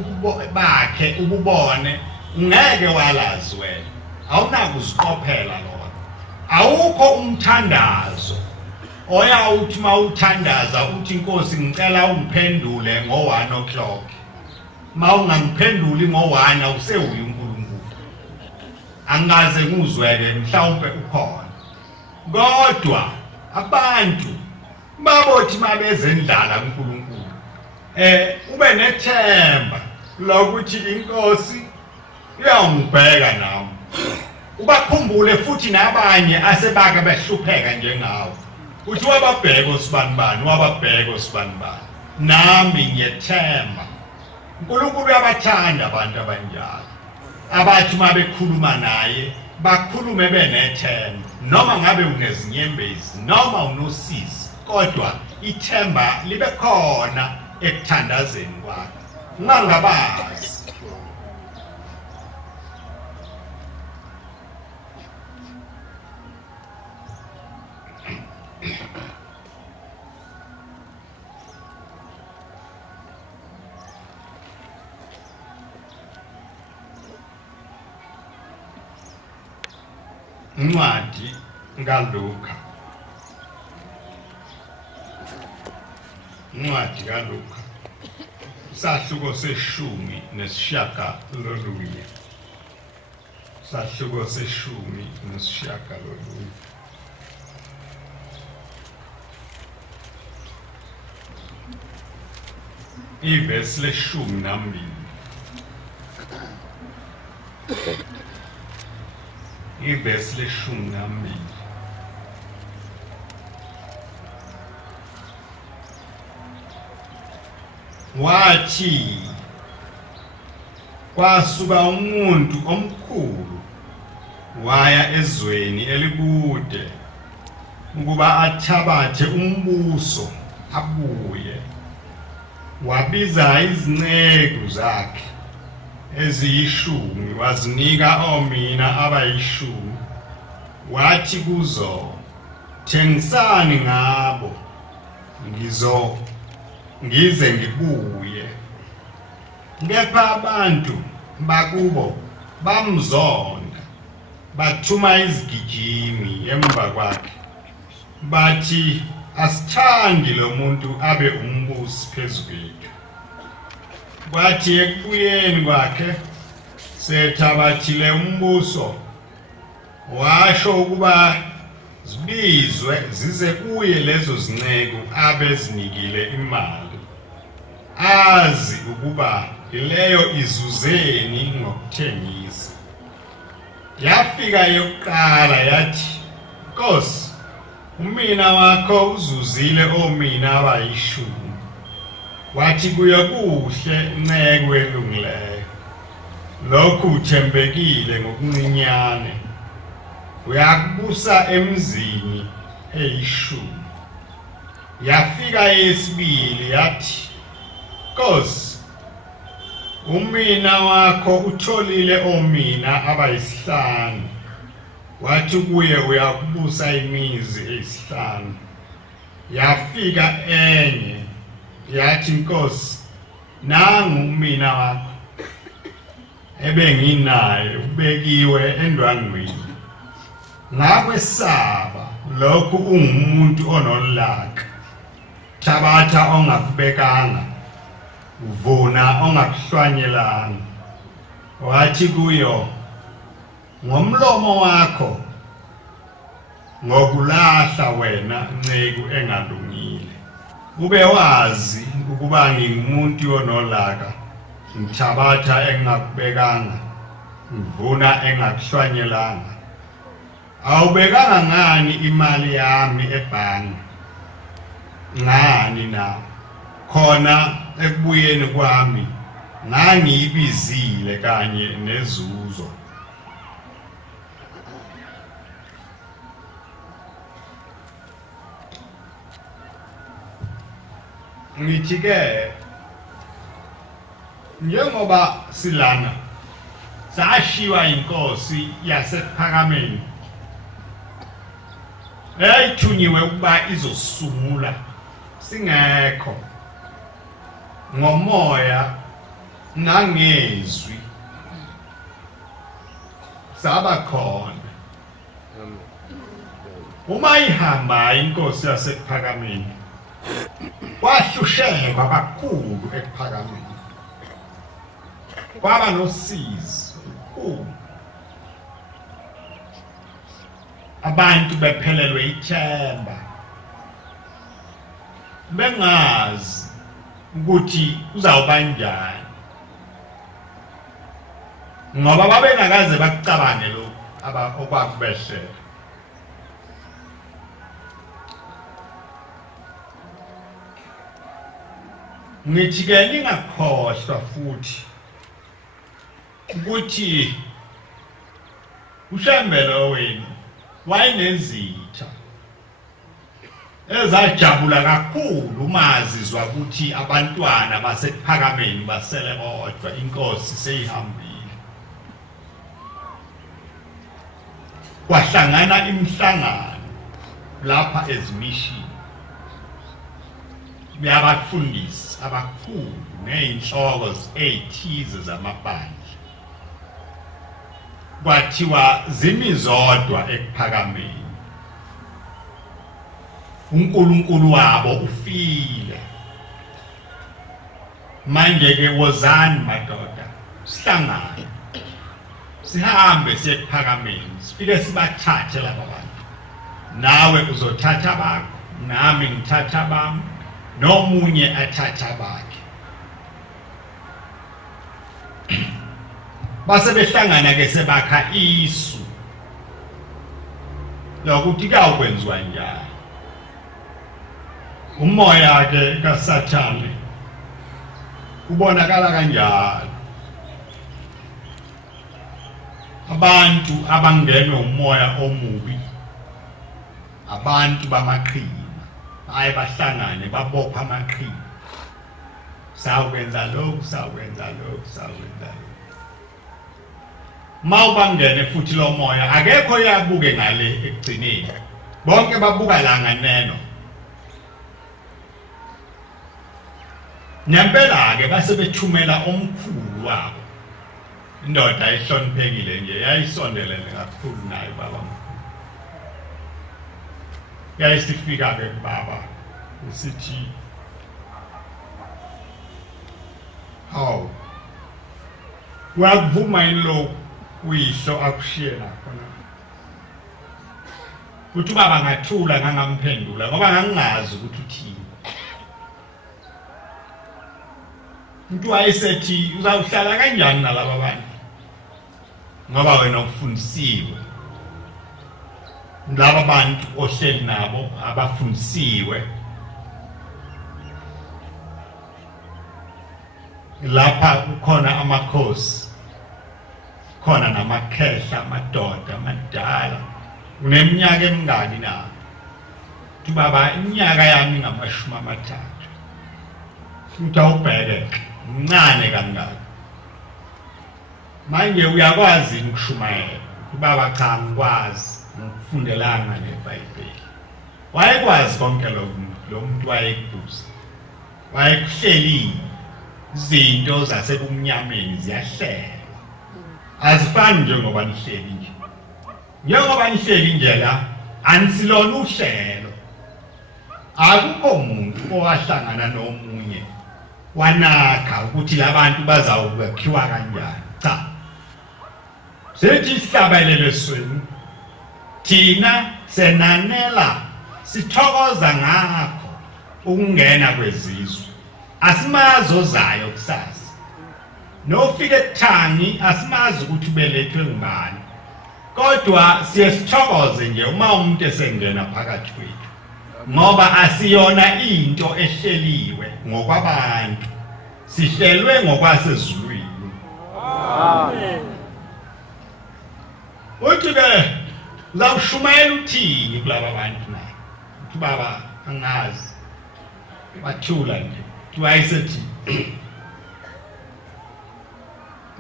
bakhe ububone ngeke walazi wena awunakuziqophela lona awukho umthandazo oyawuthi mawuthandaza uthi Nkosi ngicela ungiphendule ngo-1 o'clock mawungangiphenduli ngo-1 awusewuye uNkulunkulu angaze nguzweke mhlawumbe ukhona kodwa abantu babothi mabezendlala uNkulunkulu ube nethemba lokuthi Inkosi iyangibheka nami ubakhumbule futhi nabanye asebake behlupheka njengawe uthi wababheka osibanibani wababheka osibanibani nami ngiyethemba uNkulunkulu uyabathanda abantu abanjalo abathi mabekhuluma naye bakhulume benethemba noma ngabe unezinyembezi noma unosizi kodwa ithemba libe khona ekuthandazeni kwakho ungangabazi Incwadi kaLuka Incwadi kaLuka sahluko seshumi nesishiyagalolunye sahluko seshumi nesishiyagalolunye ivesi leshumi nambili ivesi leshumi nambili wathi kwasuka umuntu omkhulu waya ezweni elikude ukuba athabathe umbuso abuye wabiza izinceku zakhe eziyishumi wazinika omina abayishumi wathi kuzo thengisani ngabo ngize ngibuye kepha abantu bakubo bamzonda bathuma izigijimi emva kwakhe bathi asithandi lo muntu abe umbusi phezu kwethu kwathi ekubuyeni kwakhe sethabathile umbuso washo ukuba zibizwe zize kuye lezo zinceku abezinikile imali azi ukuba ileyo izuzeni ngokuthengisa yafika yokuqala yathi Nkosi umina wakho uzuzile omina abayishumi wathi kuye kuhle inceku elungileyo lokhu uthembekile ngokuncinyane uyakubusa emzini eyishumi yafika yesibili yathi Nkosi umina wakho utholile omina abayisihlanu wathi kuye uyakubusa imizi eyisihlanu yafika enye yathi Nkosi nangu umina wakho ebenginaye ubekiwe endwangweni ngakwesaba lokhu ungumuntu onolaka thabatha ongakubekanga uvuna ongakuhlwanyelanga wathi kuyo ngomlomo wakho ngokulahla wena nceku engalungile ube wazi ukuba ngingumuntu onolaka ngithabatha engakubekanga ngivuna engakuhlwanyelanga awubekanga ngani imali yami ebhangi ngani na khona ekubuyeni kwami ngangiyibizile kanye nezuzo ngithi ke njengoba silana Zashiwa inkosi yasePhakameni eyayithunyiwe ukuba izosungula singekho ngomoya nangezwi saba khona uma ihamba inkosi yasePhakameni kwahlushekwa kakhulu ePhakameni kwaba nosizi abantu bephelelwe ithemba bengazi ukuthi uzawuba njani ngoba babengakaze bakucabange lo okwakubehlela ngithi ke ningakhohlwa futhi ukuthi uShambelo wenu wayenezitha ezajabula kakhulu mazizwa ukuthi abantwana basePhakameni basele bodwa inkosi seyihambile kwahlangana imihlangano lapha ezimishini yabafundisi abakhulu neinhloko ezithize zamabandla kwathiwa zimizodwa ePhakameni uNkulunkulu wabo ufile manje ke wozani madoda sihlangane sihambe siye ePhakameni sifike sibathathe laba bantu nawe uzothatha bakho nami ngithatha bami nomunye athatha bakhe base behlangana ke sebakha isu lokuthi kawukwenziwa njani umoya ke kaSathane ubonakala kanjalo abantu abangenwe umoya omubi abantu bamaqhinga hayi bahlangane babopha amaqhinga sawukwenza lokhu sawukwenza lokhu sawukwenza lokhu mawubangene futhi lo moya akekho yabuke ngale ekugcineni bonke babuka la nganeno nempela ke base bethumela omkhulu wabo indoda ehloniphekile nje yayisondelene kakhulu naye baba yayisifika ke baba usithi hawu wakuvuma ilo uyihlo akushiyela khona uthi baba ngathula ngangamphendula ngoba ngangingazi ukuthi uthini umuntu wayesethi uzawuhlala kanjani nalabo bantu ngoba wena ufundisiwe laba bantu ohleli nabo abafundisiwe lapha kukhona amakhosi khona namakhehla amadoda amadala uneminyaka emingaki na uthi baba iminyaka yami ngamashumi amathathu uthi awubheke mncane kangaka manje uyakwazi ukushumayela ubaba cha ngikwazi ngifundelanga ngeBhayibheli wayekwazi konke lo muntu wayekubuza wayekuhleli izinto zasebumnyameni ziyahlela azifani njengoba nihleli nje njengoba nihleli nje la ansilona uhlelo akukho umuntu owahlangana nomunye wanakha ukuthi labantu bazawubekhiwa kanjani cha sethi sihlabelele sweni thina senanela sithokoza ngakho ukungena kwezizwe asimazi ozayo kusasa nofike ethangi asimazi ukuthi ubelethwe ngubani kodwa siyesithokoze nje uma umuntu esengena phakathi kwethu ngoba asiyona into ehleliwe ngokwabantu sihlelwe ngokwasezulwini amen uthi ke zawushumayela uthini kulaba bantu naye uthi baba angazi bathula nje wayesethi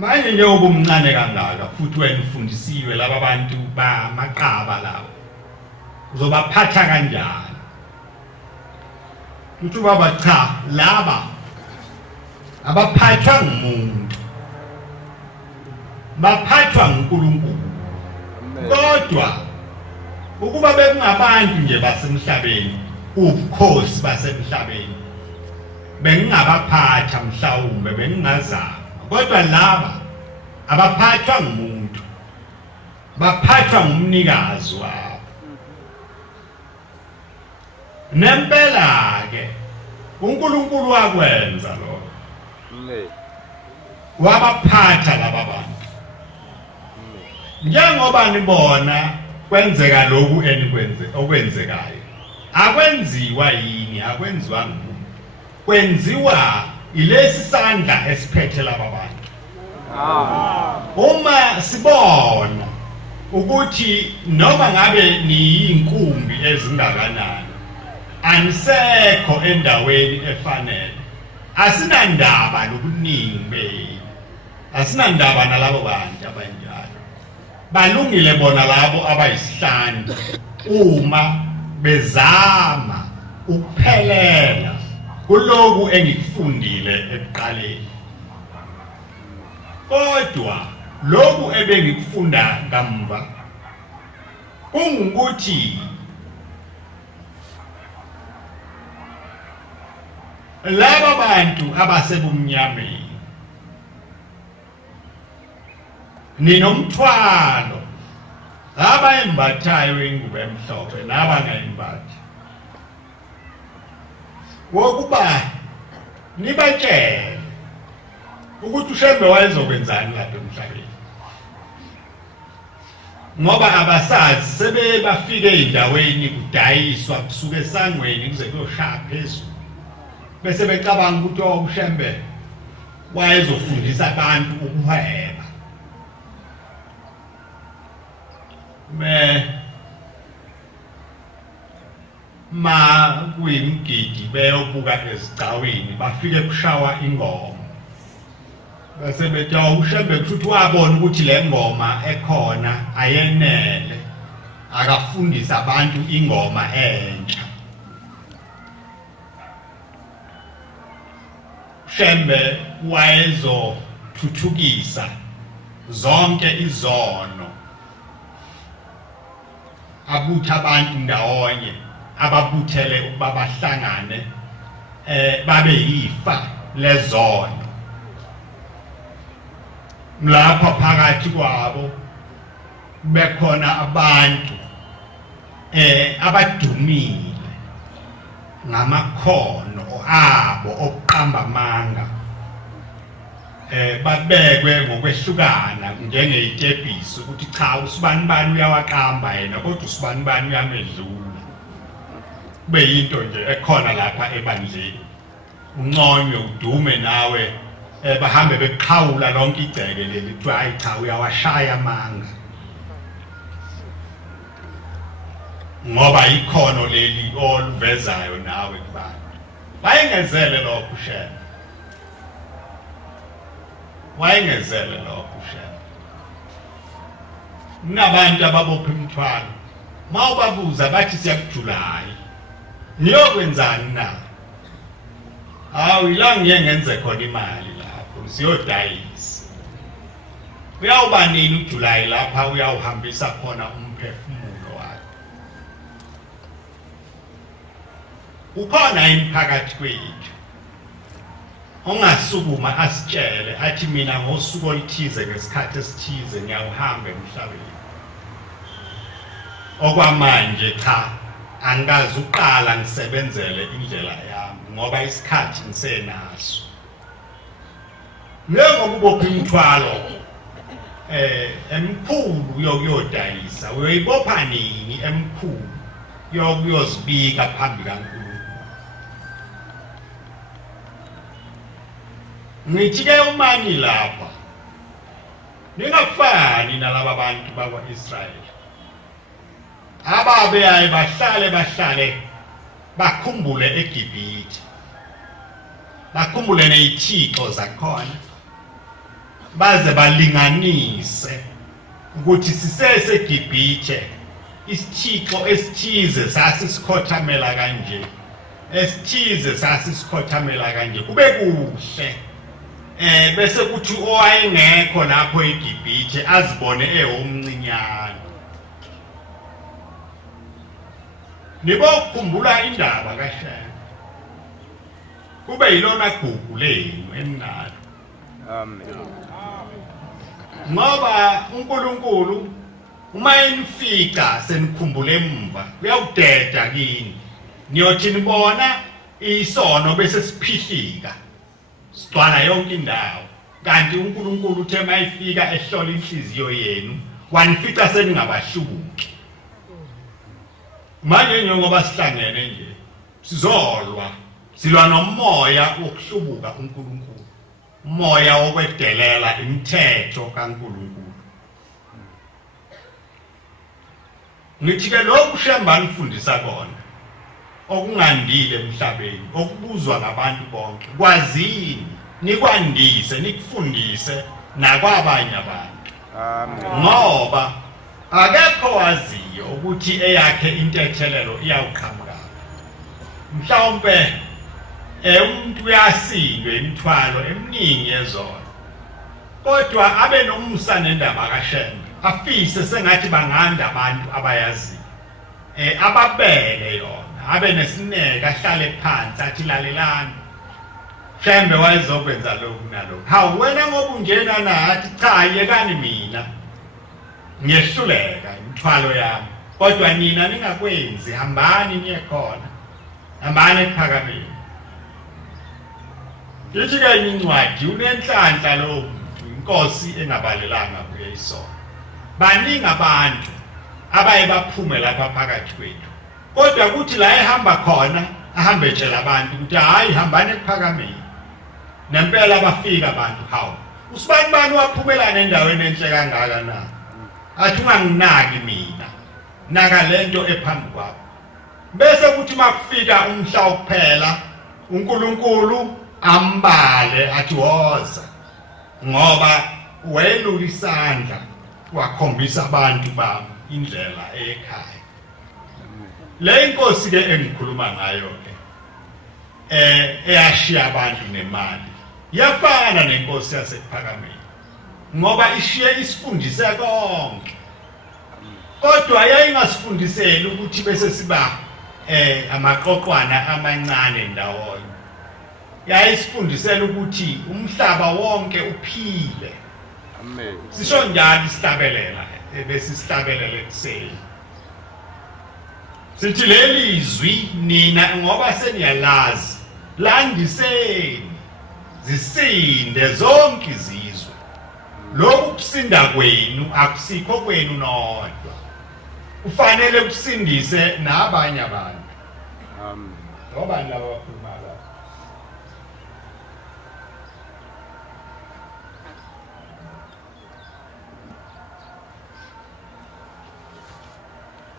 manje nje ubumncane kangaka futhi wena ufundisiwe laba bantu bamaqaba lawo uzobaphatha kanjani uthi baba cha laba abaphathwa ngumuntu baphathwa nguNkulunkulu kodwa ukuba bekungabantu nje basemhlabeni ubukhosi basemhlabeni bengingabaphatha mhlawumbe bengingazama kodwa laba abaphathwa ngumuntu baphathwa ngumnikazi wabo nempela ke uNkulunkulu wakwenza lokho wabaphatha laba bantu njengoba nibona kwenzeka lokhu okwenzekayo akwenziwa yini akwenziwa ngumuntu kwenziwa ilesi sandla esiphethe laba bantu uma sibona ukuthi noma ngabe niyinkumbi ezingakanani anisekho endaweni efanele asinandaba nokuningi benu asinandaba nalabo bantu abanjalo balungile bona labo abayisihlanu uma bezama ukuphelela kuloko engikufundile ekuqaleni kodwa lokhu ebengikufunda kamva kungukuthi laba bantu abasebumnyameni ninomthwalo abayimbathayo ingubo emhlophe nabangayimbathi wokuba nibatshele ukuthi uShembe wayezokwenzani lapha emhlabeni ngoba abasazi sebebafike endaweni kudayiswa kusuke esangweni kuze kuyoshaya phezulu bese becabanga ukuthi uShembe wayezofundisa abantu ukuhweba ma kuyimgidi beyobuka ezicawini bafike kushawa ingoma bese bethi uShembe futhi wabona ukuthi le ngoma ekhona ayenele akafundisa abantu ingoma entsha Shembe wayezothuthukisa zonke izono abutha abantu ndawonye ababuthele ukuba bahlangane babe yifa lezono lapha phakathi kwabo bekhona abantu abadumile ngamakhono abo okuqamba amanga babekwe ngokwehlukana njengezitebhisi ukuthi cha usibani uyawaqamba yena kodwa usibani uyamedlula kube yinto nje ekhona lapha ebandleni unconywe udume nawe bahambe beqhawula lonke igceke leli kuthiwa hayi cha uyawashaya amanga ngoba ikhono leli oluvezayo nawe kubantu wayengezele lokho Shembe wayengezele lokho Shembe nabantu ababopha imithwalo mawubabuza bathi siyakujulayi niyokwenzani na awu ila ngiyengenze khona imali lapho siyodayisa uyawuba nini uJulayi lapha uyawuhambisa khona umphefumulo wakhe ukhona imphakathi kwethu ongasukuma asitshele athi mina ngosuku oluthize ngesikhathi esithize ngiyawuhamba emhlabeni okwamanje cha angikazi uqala ngisebenzele indlela yami ngoba isikhathi ngisenaso njengoba ubopha imithwalo emkhulu yokuyodayisa uyibopha nini emkhulu yokuyozibika phambi kaNkulunkulu ngithi ke umani lapha ningafani nalabo bantu bakwaIsrayeli ababe ayi bahlale bakhumbule eGibhithe bakhumbule nezithixo zakhona baze balinganise ukuthi siseseGibhithe isithixo esithize sasisikhotamela kanje esithize sasisikhotamela kanje kube kuhle bese kuthi owayengekho lapho eGibhithe azibone ehomncinyane nibokhumbula indaba kaShem kube yilona gugu lenu emnalo Amen. ngoba uNkulunkulu uma inifika senikhumbule emva kuyawudeda kini niyothi nibona isono bese siphihlika sigcwala yonke indawo kanti uNkulunkulu uthe mayifika ehlola inhliziyo yenu wanifica seningabahlubuki manje ngoba sihlangene nje sizolwa silwa nomoya wokuhlubuka uNkulunkulu umoya wokwedelela imithetho kaNkulunkulu ngithi ke lokhu Shemba nifundisa kona okungandile emhlabeni okubuzwa ngabantu bonke kwazini nikwandise nikufundise nakwabanye abantu Amen. ngoba akekho waziyo ukuthi eyakhe intethelelo iyawuqhamuka mhlawumbe umuntu uyasindwe imithwalo eminingi yezona kodwa abe nommusa nendaba kaShemba afise sengathi banganda abantu abayazi ababele yona abe nesineke ahlale phansi athi lalelani Shembe wayezokwenza lokhu nalokhu hawu wena ngoba unjena nathi cha yekani mina ngiyehluleka imithwalo yami kodwa nina ningakwenzi hambani niye khona hambani ephakameni yithi ke incwadi unenhlanhla lo inkosi engabalelanga kuye isona baningi abantu abaye baphume lapha phakathi kwethu kodwa kuthi la ehamba khona ahambe etshela abantu ukuthi hayi hambani ephakameni nempela bafika abantu hawo usibani waphumelana endaweni enhle kangaka na athi unganginaki mina naka lento ephambi kwakho bese kuthi makufika umhla wokuphela uNkulunkulu ambale athi woza ngoba welula isandla wakhombisa abantu bami indlela ekhaya le inkosi ke engikhuluma ngayo ke eyashiya abantu nemali yafana nenkosi yasephakameni ngoba ishiye isifundise konke kodwa yayingasifundiseli ukuthi bese siba amaqoqwana amancane ndawonye yayisifundisela ukuthi umhlaba wonke uphile Amen. sisho njalo isihlabelela bese isihlabelele kuseni sithi lelizwi nina ngoba seniyalazi landiseni zisinde zonke izizwe lokhu kusinda kwenu akusikho kwenu nodwa kufanele kusindise nabanye abantu Amen. ngoba laba bakhuluma la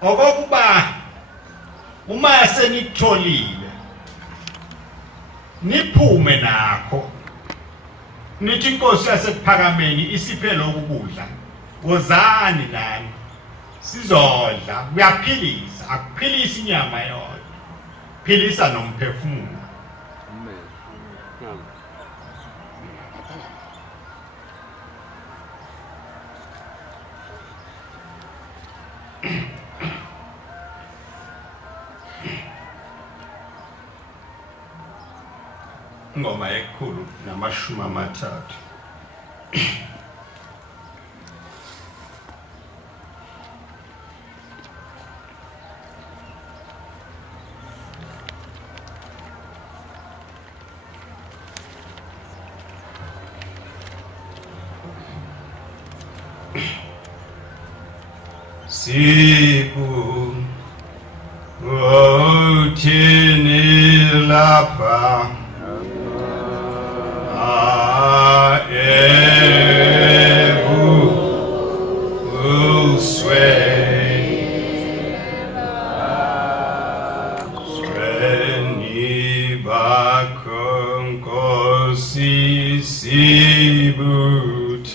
okokuba uma senitholile niphume nakho nithi inkosi yasephakameni isiphe lokudla wozani nani sizodla kuyaphilisa akuphilisa inyama yodwa philisa nomphefumulo Amen. ngoma ekhulu namashumi amathathu siku othini lapha Sibuti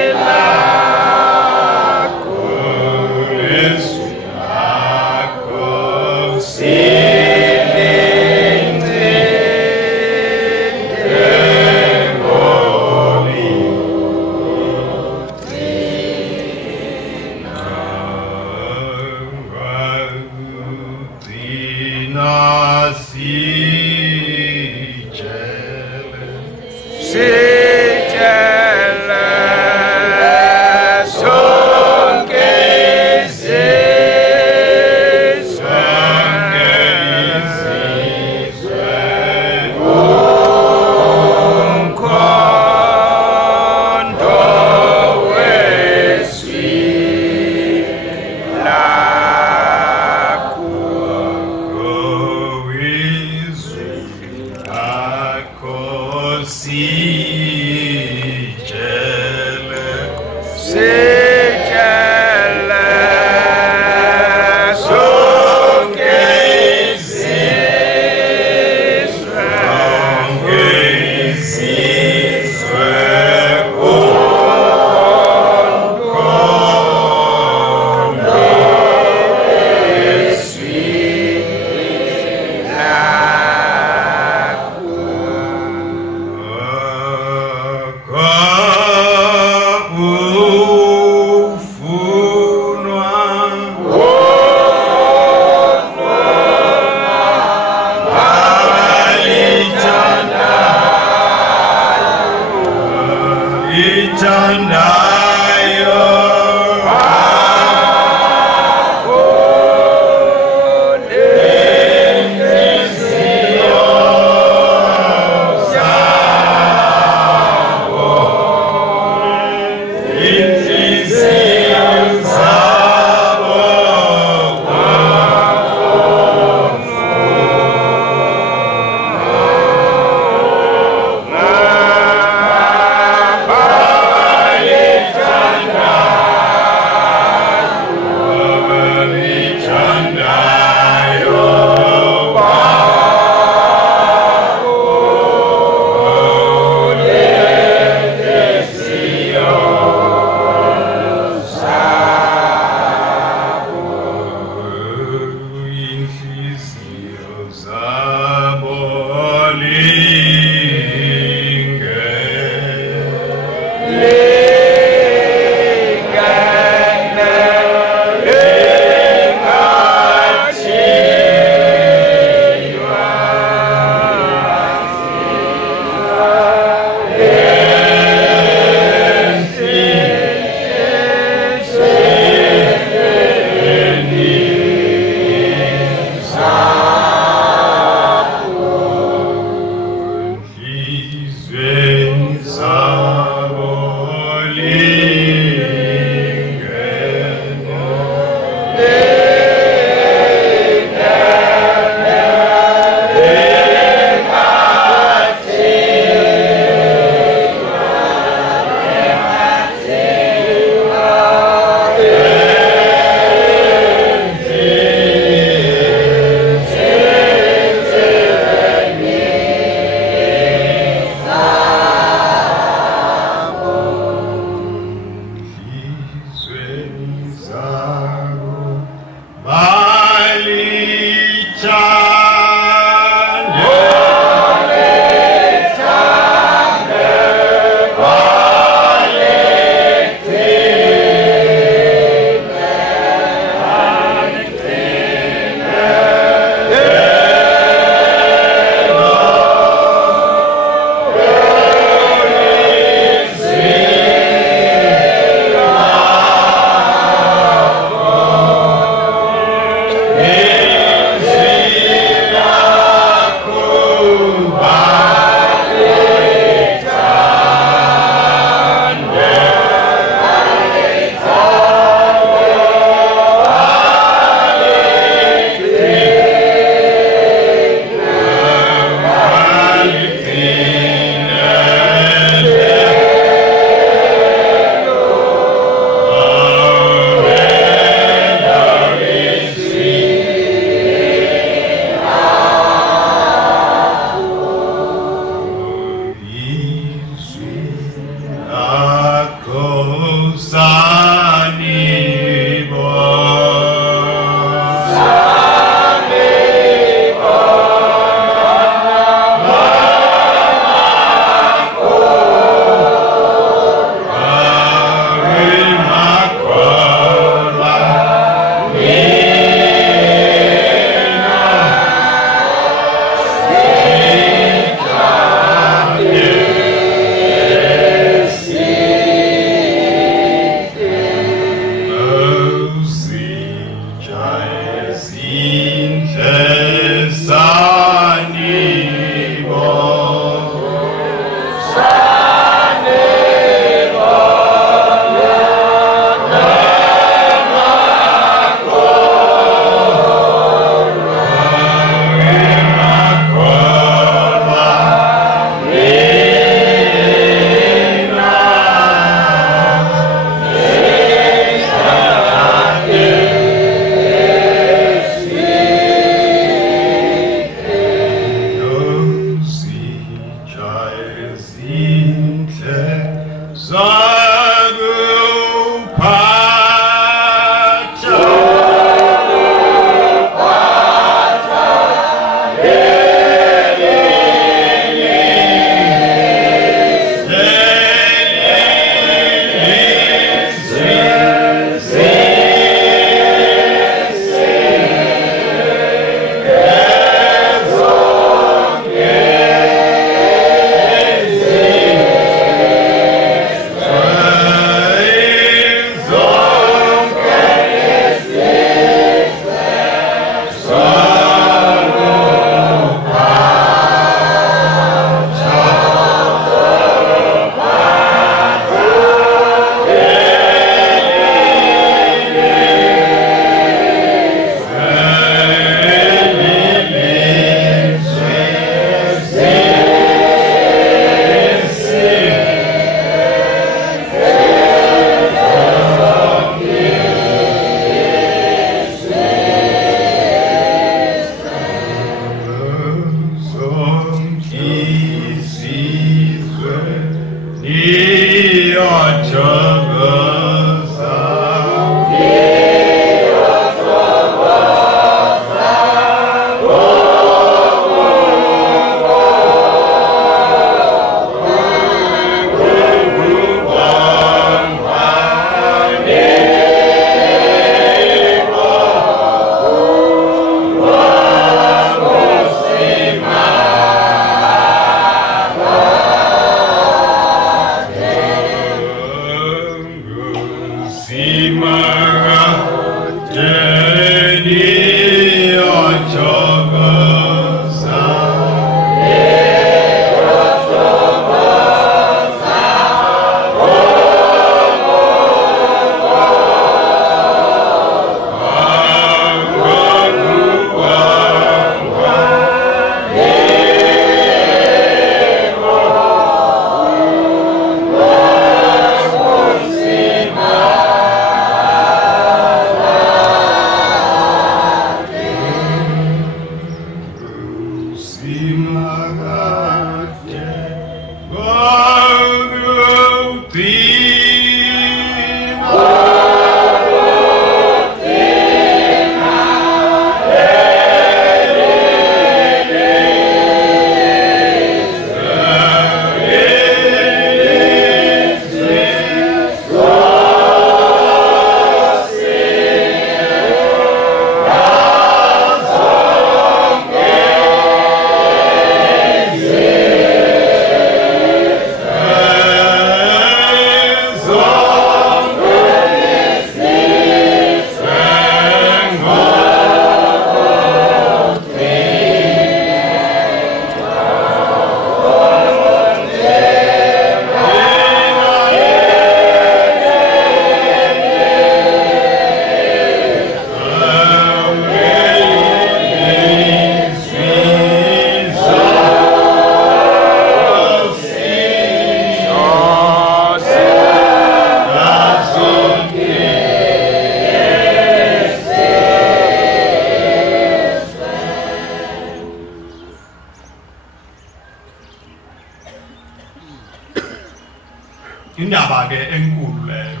indaba ke enkulu leyo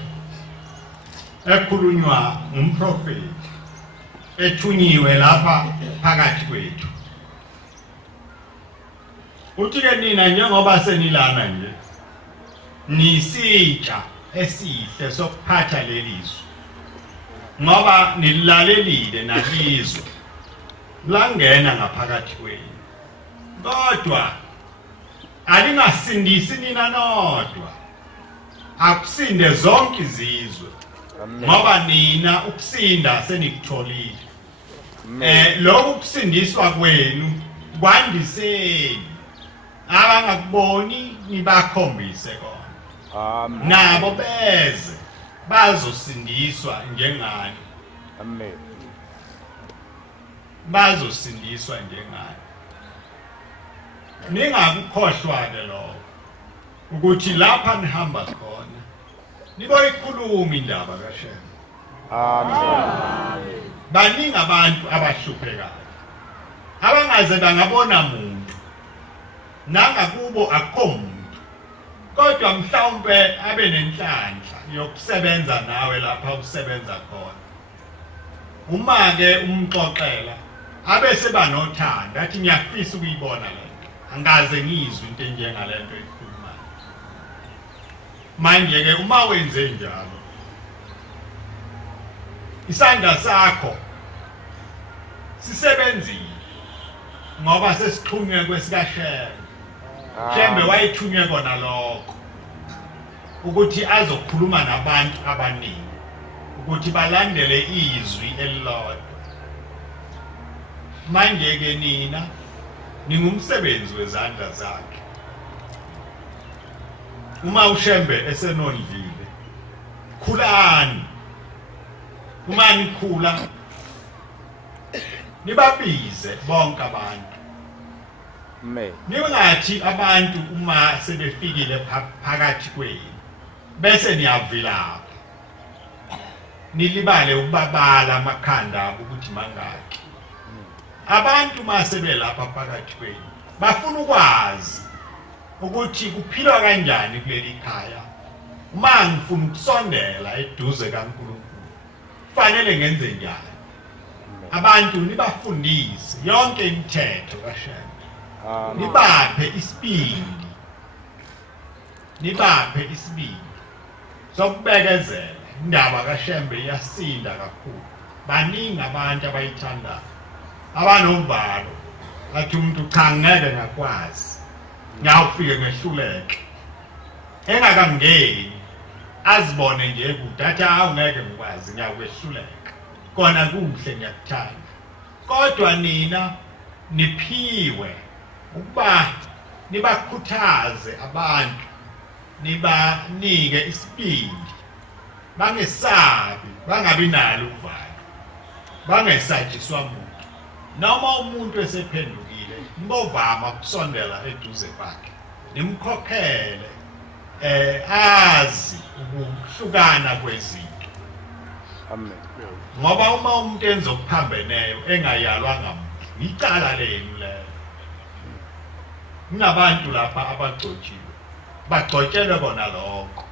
ekhulunywa umprofeti ethunyiwe lapha phakathi kwethu. Uthi ke nina njengoba senilana nje nisitsha esihle sokuphatha lelizwe ngoba nilalelile nalizwe langena ngaphakathi kwenu, kodwa alingasindisi nina nodwa, akusinde zonke izizwe ngoba nina ukusinda senikutholile. Lokhu ukusindiswa kwenu kwandiseni abangakuboni nibakhombise kona, nabo beze bazosindiswa njengani. Amen. Bazosindiswa njengani. Ningakukhohlwa ke lokho ukuthi lapha nihamba khona niboyikhuluma indaba kaShem. Amen. Baningi abantu abahluphekayo abangaze bangabona muntu, nangakubo akukho muntu, kodwa mhlawumbe abe nenhlanhla yokusebenza nawe lapha usebenza khona. Uma ke umxoxela abe sebanothanda athi ngiyafisa ukuyibona lento, angaze ngizwe into enjengalento ekhulumayo. Manje ke uma wenze njalo, isandla sakho sisebenzile ngoba sesixhunywe kwesikaShem. Shembe wayithunywe kona lokho ukuthi azokhuluma nabantu abaningi ukuthi balandele izwi elilodwa. Manje ke nina ningumsebenzi wezandla zakhe. Uma uShembe esenondlile, khulani. Uma nikhula nibabize bonke abantu. Amen. Ningathi abantu uma sebefikile phakathi kwenu bese niyavilapha, nilibale ukubabala amakhanda abo ukuthi mangaki. Abantu masebe lapha phakathi kwenu bafuna ukwazi ukuthi kuphilwa kanjani kuleli khaya, uma ngifuna ukusondela eduze kaNkulunkulu fanele ngenze njani abantu nibafundise yonke imithetho kaShembe nibaphe isibindi sokubekezela indaba kaShembe iyasinda kakhulu baningi abantu abayithandayo abanomvalo athi umuntu cha ngeke ngakwazi ngiyawufike ngehluleke engakangeni azibone nje ukuthi athi awungeke ngikwazi ngiyakwehluleka kona kuhle ngiyakuthanda kodwa nina niphiwe ukuba nibakhuthaze abantu nibanike isibindi bangesabi bangabi nalo uvalo bangesajiswa muntu noma umuntu esephendukile nibovama ukusondela eduze kwakhe nimkhokhele azi ukuhlukana kwezinto amen ngoba uma umuntu enza okuphambeneyo engayalwanga muntu icala lenu lelo kunabantu lapha abagcotshiwe bagcotshelwe bona lokho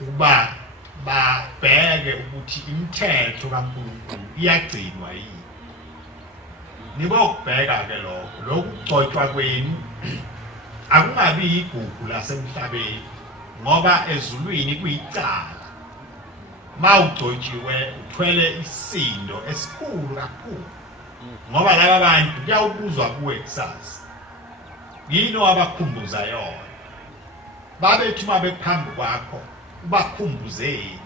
ukuba babheke ukuthi imithetho kaNkulunkulu iyagcinwa yini nibokubheka ke lokhu kugcotshwa kwenu akungabi igugu lasemhlabeni ngoba ezulwini kuyicala mawugcotshiwe uthwele isindo esikhulu kakhulu ngoba laba bantu kuyawubuzwa kuwe kusasa yini wabakhumbuza yona babethi mabephambi kwakho ubakhumbuzeni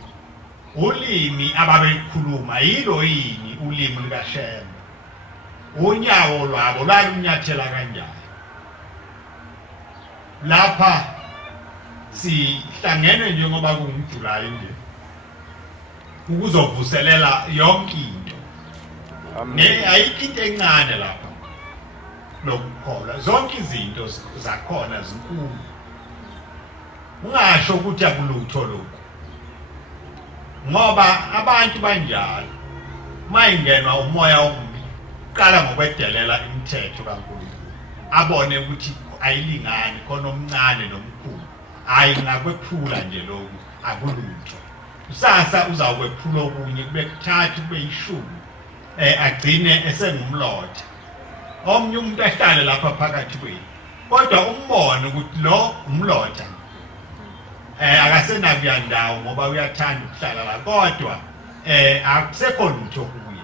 ulimi ababekhuluma yilo yini ulimi likaShembe unyawo lwabo lwalunyathela kanjani lapha sihlangene njengoba kunguJulayi nje ukuzovuselela yonke into ayikho into encane lapha lokukholwa zonke izinto zakhona zinkulu ungasho ukuthi akulutho lokho ngoba abantu banjalo mayingenwa umoya ombi qala ngokwedelela imithetho kaNkulunkulu abone ukuthi ayilingani khona omncane nomkhulu hayi ngakwephula nje lokhu akulutho usasa uzawukwephula okunye kube kuthathu kube yishumi agcine esengumlotha omnye umuntu ahlale lapha phakathi kwenu kodwa umbone ukuthi lo umlotha akasenakuya ndawo ngoba uyathanda ukuhlala la kodwa akusekho lutho kuye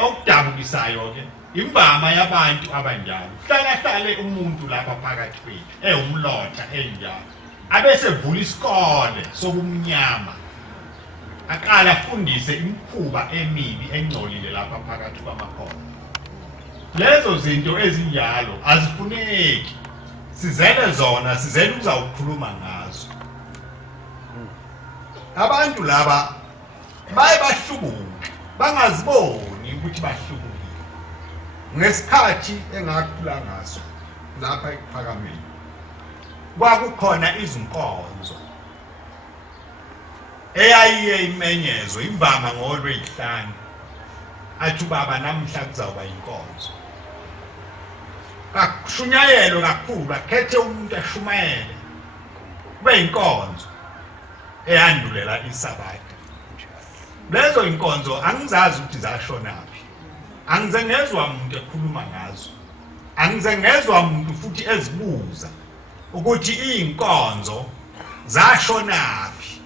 okudabukisayo ke imvama yabantu abanjalo hlale umuntu lapha phakathi kwethu umlotha enjalo abese vula isikole sobumnyama aqala afundise imikhuba emibi engcolile lapha phakathi kwamakhono lezo zinto ezinjalo azifuneki sizele zona sizele uzawukhuluma ngazo abantu laba baye bahlubuke bangaziboni ukuthi bahlubukile ngesikhathi engakhula ngaso lapha ePhakameni kwakukhona izinkonzo eyayiye imenyezo imvama ngoLwesihlanu athi baba namhla kuzawuba inkonzo kakushunyayelo kakhulu akhethe umuntu ashumayele kube inkonzo eyandulela isabatha lezo inkonzo angizazi ukuthi zashonaphi angize ngezwe umuntu ekhuluma ngazo angize ngezwe umuntu futhi ezibuza ukuthi inkonzo zashonaphi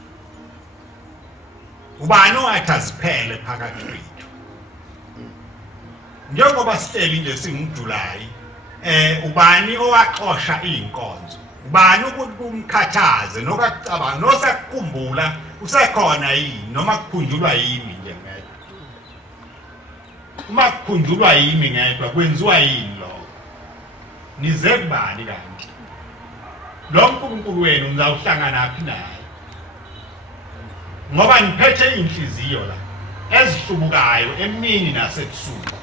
ubani owathi aziphele phakathi kwethu njengoba sihleli nje singuJulayi ubani owaxosha inkonzo ubani ukuthi kumkhathaze nokucabanga nosakukhumbula usekhona yini noma kukhunjulwa yimi nje ngedwa uma kukhunjulwa yimi ngedwa kwenziwa yini lo nize kubani kanti lo uNkulunkulu wenu ngizawuhlangana naphi naye ngoba niphethe inhliziyo la ezihlubukayo emini nasebusuku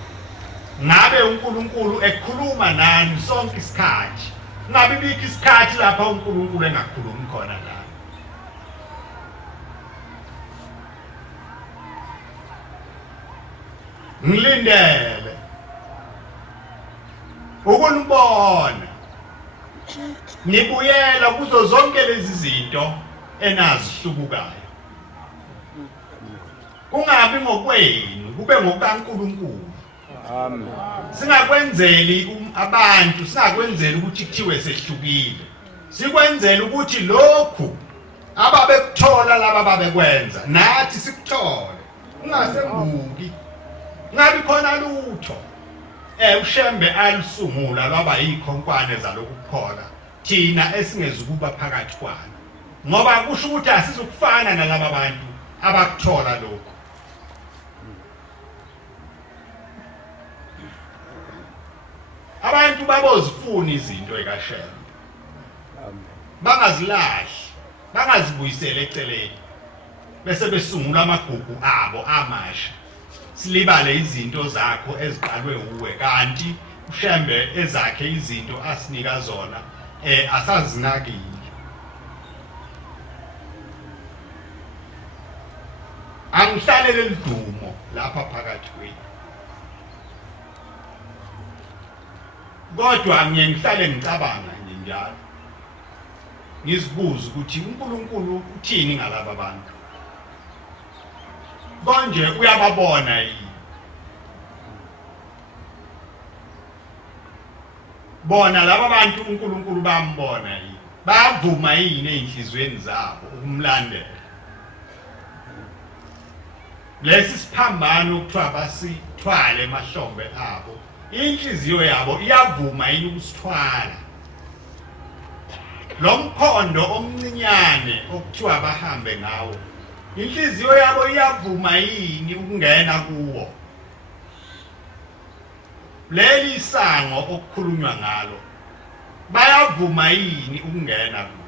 ngabe uNkulunkulu ekhuluma nani sonke isikhathi ngabe bikho isikhathi lapha uNkulunkulu engakhulumi khona la ngilindele ukunibona ngibuyela kuzo zonke lezi zinto enazihlubukayo kungabi ngokwenu kube ngokaNkulunkulu Amen. singakwenzeli abantu singakwenzeli ukuthi kuthiwe sehlukile sikwenzela ukuthi lokhu ababekuthola laba babekwenza nathi sikuthole ungasembuki ngabe khona lutho uShembe alisungula lwaba yikhonkwane zalokukhola thina esingezukuba phakathi kwalo ngoba kusho ukuthi asizukufana nalabo bantu abakuthola lokho abantu babozifuna izinto ekaShembe bangazilahli bangazibuyisela eceleni bese besungula amagugu abo amasha silibale izinto zakho eziqalwe uwe kanti uShembe ezakhe izinto asinika zona asazinakile angihlalele lidumo lapha phakathi kwethu kodwa ngihlale ngicabanga njalo ngizibuza ukuthi uNkulunkulu uthini ngalabo bantu konje uyababona yini bona laba bantu uNkulunkulu bambona yini bavuma yini ezinhlizweni zabo ukumlandela lesi siphambano ukuthiwa basithwale emahlombe abo inhliziyo yabo iyavuma yini ukusithwala lo mkhondo omncinyane okuthiwa bahambe ngawo inhliziyo yabo iyavuma yini ukungena kuwo leli sango okukhulunywa ngalo bayavuma yini ukungena kuwo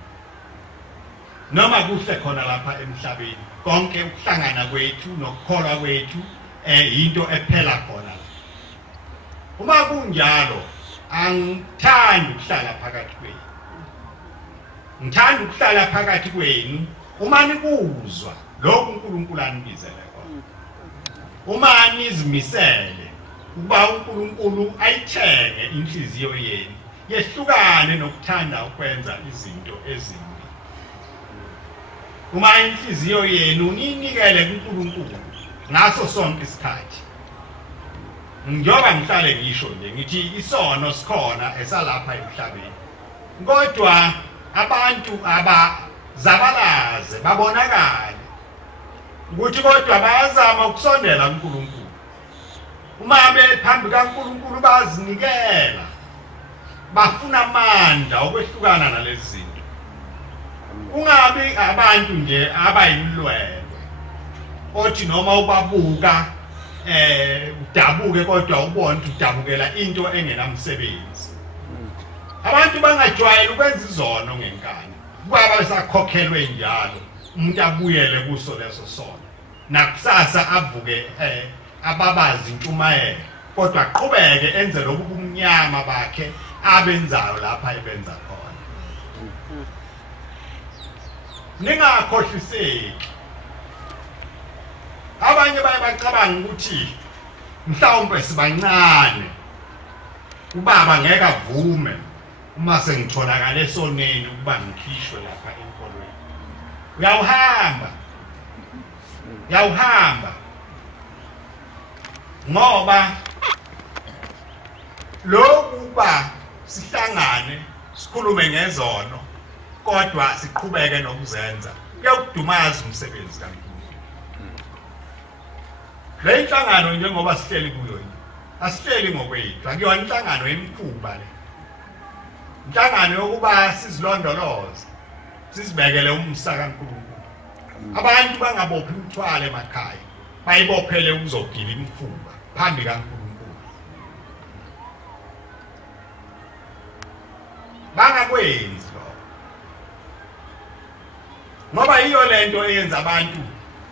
noma kuhle khona lapha emhlabeni konke ukuhlangana kwethu nokukholwa kwethu into ephela khona uma kunjalo angithandi ukuhlala phakathi kwenu ngithanda ukuhlala phakathi kwenu uma nikuzwa lokhu uNkulunkulu anibizele khona uma nizimisele ukuba uNkulunkulu ayithenge inhliziyo yenu yehlukane nokuthanda ukwenza izinto ezimbi uma inhliziyo yenu ninikele kuNkulunkulu ngaso sonke isikhathi njengoba ngihlale ngisho nje ngithi isono sikhona esalapha emhlabeni kodwa abantu abazabalaze babonakala ukuthi kodwa bayazama ukusondela kuNkulunkulu uma bephambi kaNkulunkulu bazinikela bafuna amandla okwehlukana nalezi zinto ungabi abantu nje abayimlwelo othi noma ubabuka udabuke kodwa ubone ukuthi udabukela into engenamsebenzi abantu bangajwayeli ukwenza izono ngenkani kuba besakhokhelwe njalo umuntu abuyele kuso leso sono nakusasa avuke ababazi intshumayelo kodwa aqhubeke enze lokhu kumnyama bakhe abenzayo lapha ebenza khona ningakhohliseki abanye baye bacabanga ukuthi mhlawumbe sibancane ubaba ngeke avume uma sengitholakala esoneni ukuba ngikhishwe lapha enkolweni uyawuhamba ngoba lokuba sihlangane sikhulume ngezono kodwa siqhubeke nokuzenza kuyokudumaza umsebenzi kaNkulunkulu le inhlangano njengoba sihleli kuyo asihleli ngokwethu akuyona inhlangano yemikhuba le inhlangano yokuba sizilondoloze sizibekele umsa kaNkulunkulu abantu bangabophi umthwalo emakhaya bayibophele ukuzogila imfuba phambi kaNkulunkulu bangakwenzi lokho ngoba iyo lento eyenza abantu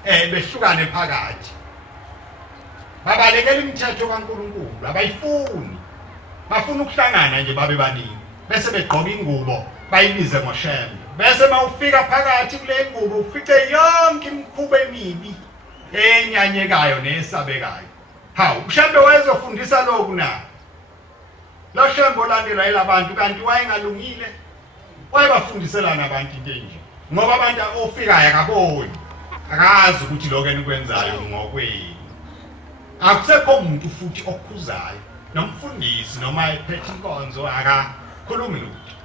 behlukane phakathi babalekela imithetho kaNkulunkulu abayifuni bafuna ukuhlangana nje babe baningi bese begqoka ingubo bayibize ngoShembe bese mawufika phakathi kule ngubo ufice yonke imikhuba emibi enyanyekayo nesabekayo hawu uShembe wayezofundisa lokhu na lo Shembe olandela yilabantu kanti wayengalungile wayebafundiselana abantu into enje ngoba abantu ofikayo akaboni akazi ukuthi lokho enikwenzayo ngokwenu akusekho umuntu futhi okhuzayo nomfundisi noma ephethe inkonzo akakhulumi lutho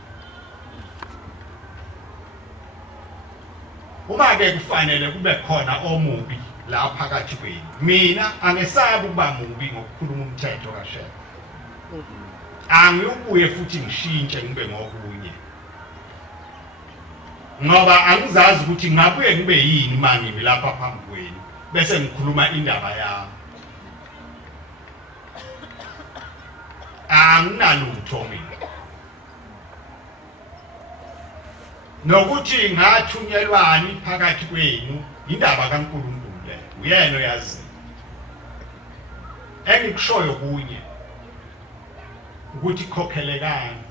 uma ke kufanele kube khona omubi la phakathi kwenu mina angesabi ukuba mubi ngokukhuluma umthetho kaSheba angiyubuye futhi ngishintshe ngibe ngokunye ngoba angizazi ukuthi ngabuye ngibe yini manje lapha phambi kwenu bese ngikhuluma indaba yami anginalutho mina nokuthi ngathunyelwani phakathi kwenu indaba kaNkulunkulu le uyena oyazi engikushoyo kunye ukuthi khokhelekani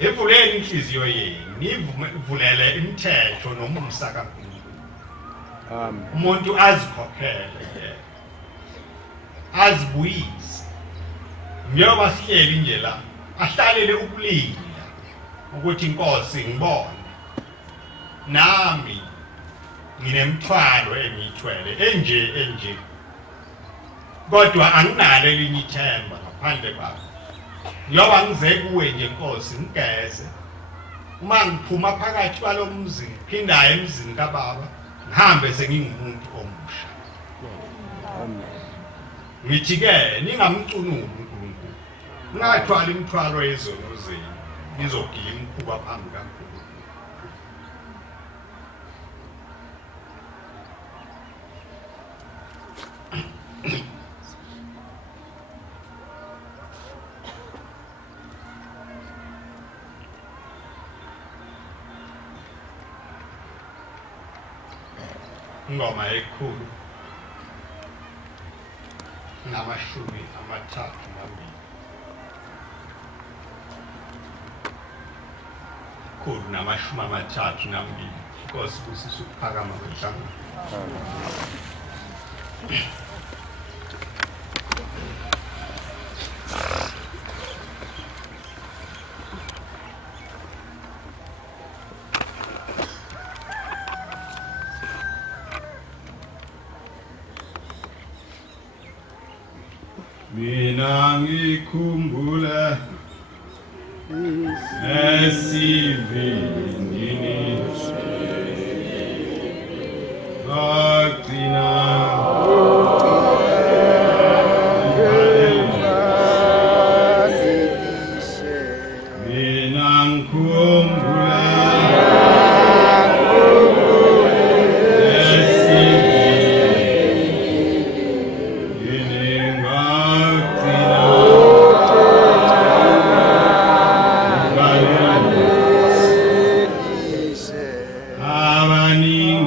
evuleni inhliziyo yenu nivulele imithetho nomusa kaNkulunkulu umuntu azikhokhele azibuyise njengoba sihleli nje la ahlalele ukulinda ukuthi inkosi ngibone nami nginemthwalo engiyithwele enje kodwa anginalo elinye ithemba ngaphandle kwakho njengoba ngize kuwe nje inkosi ngigeze uma ngiphuma phakathi kwalomzi ngiphindayo emzini kaBaba ngihambe sengingumuntu omusha ngithi-ke ningamcunuli uNkulunkulu ngathwala imithwalo yezono zenu nizogila imikhuba phambi kaNkulunkulu ingoma ekhulu namashumi amathathu nambili khulu namashumi amathathu nambili inkosi kusisa ukuphakama kwenhlangano mina ngikhumbula esivini agcina mina ngikhumbula abaningi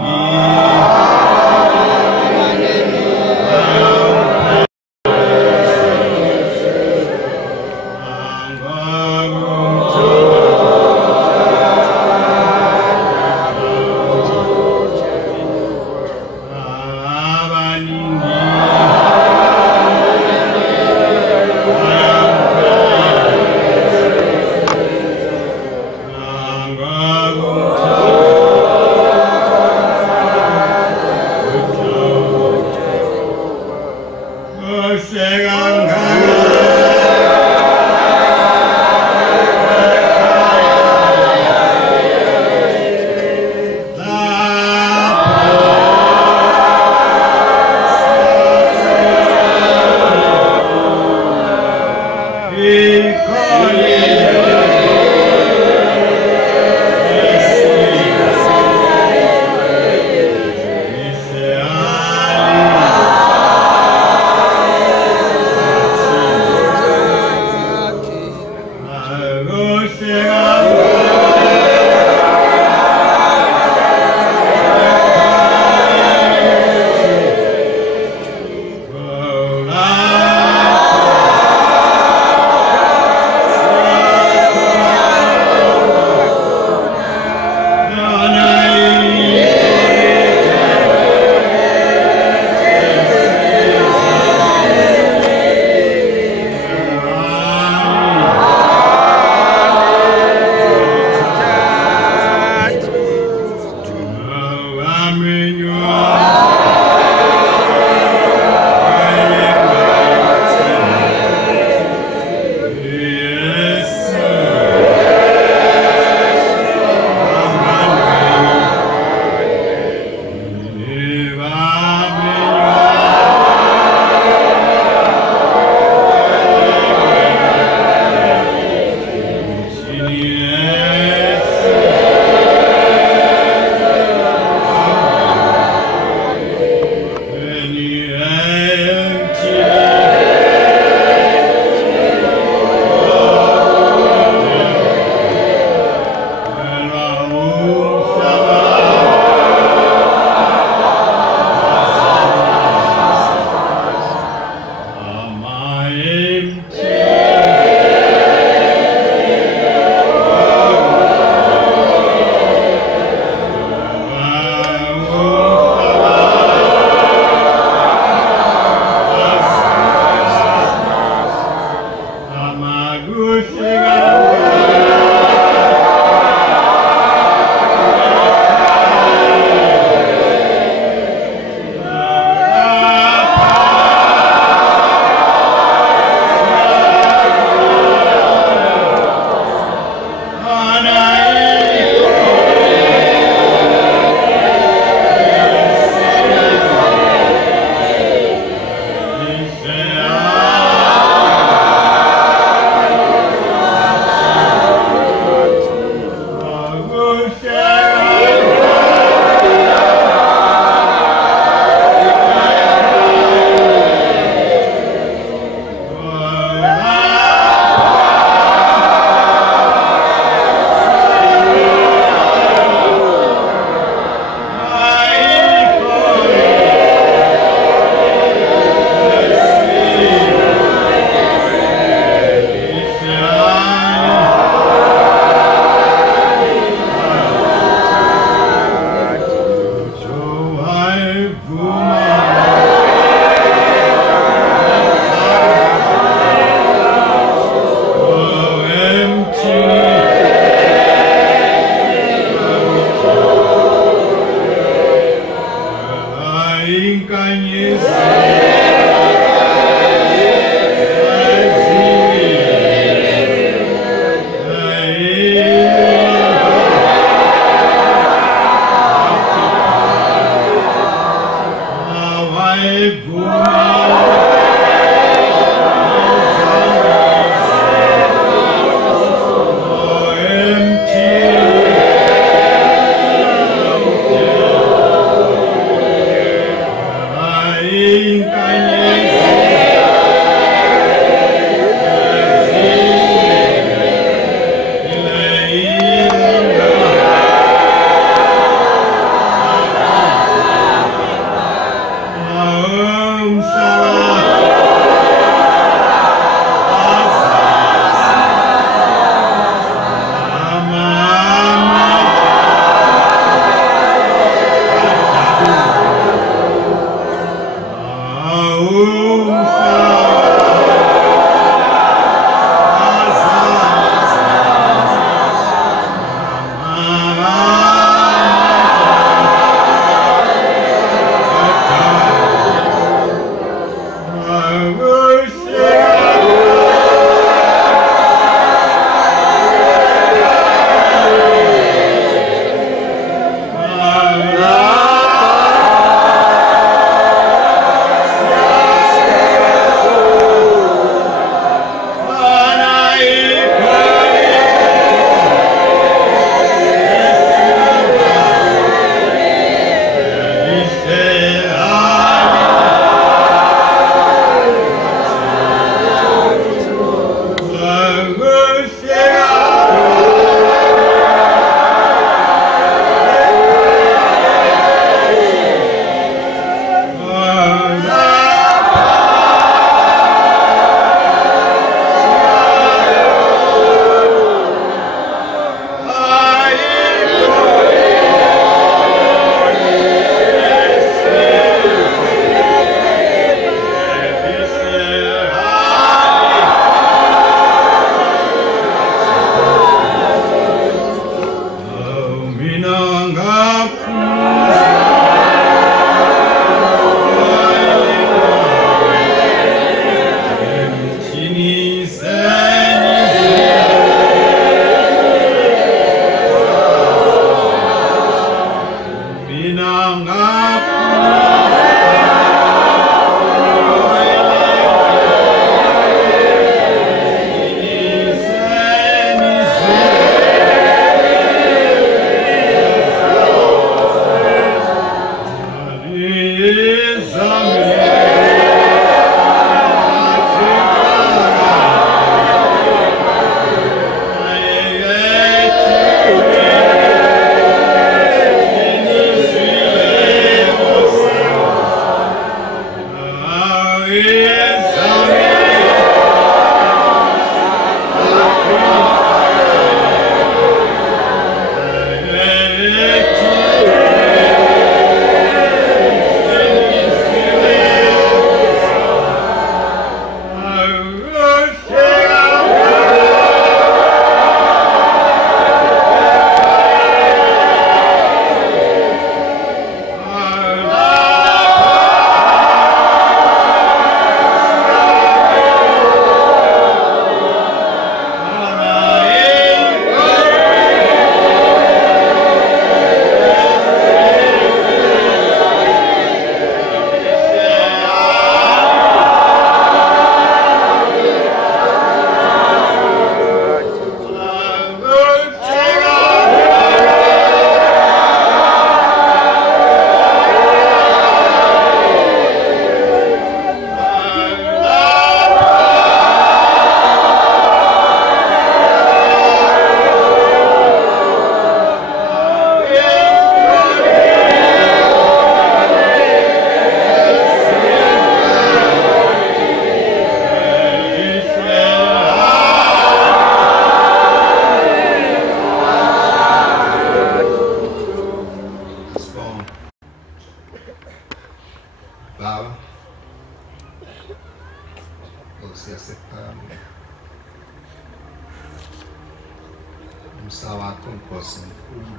Usawakho Nkosi enkulu.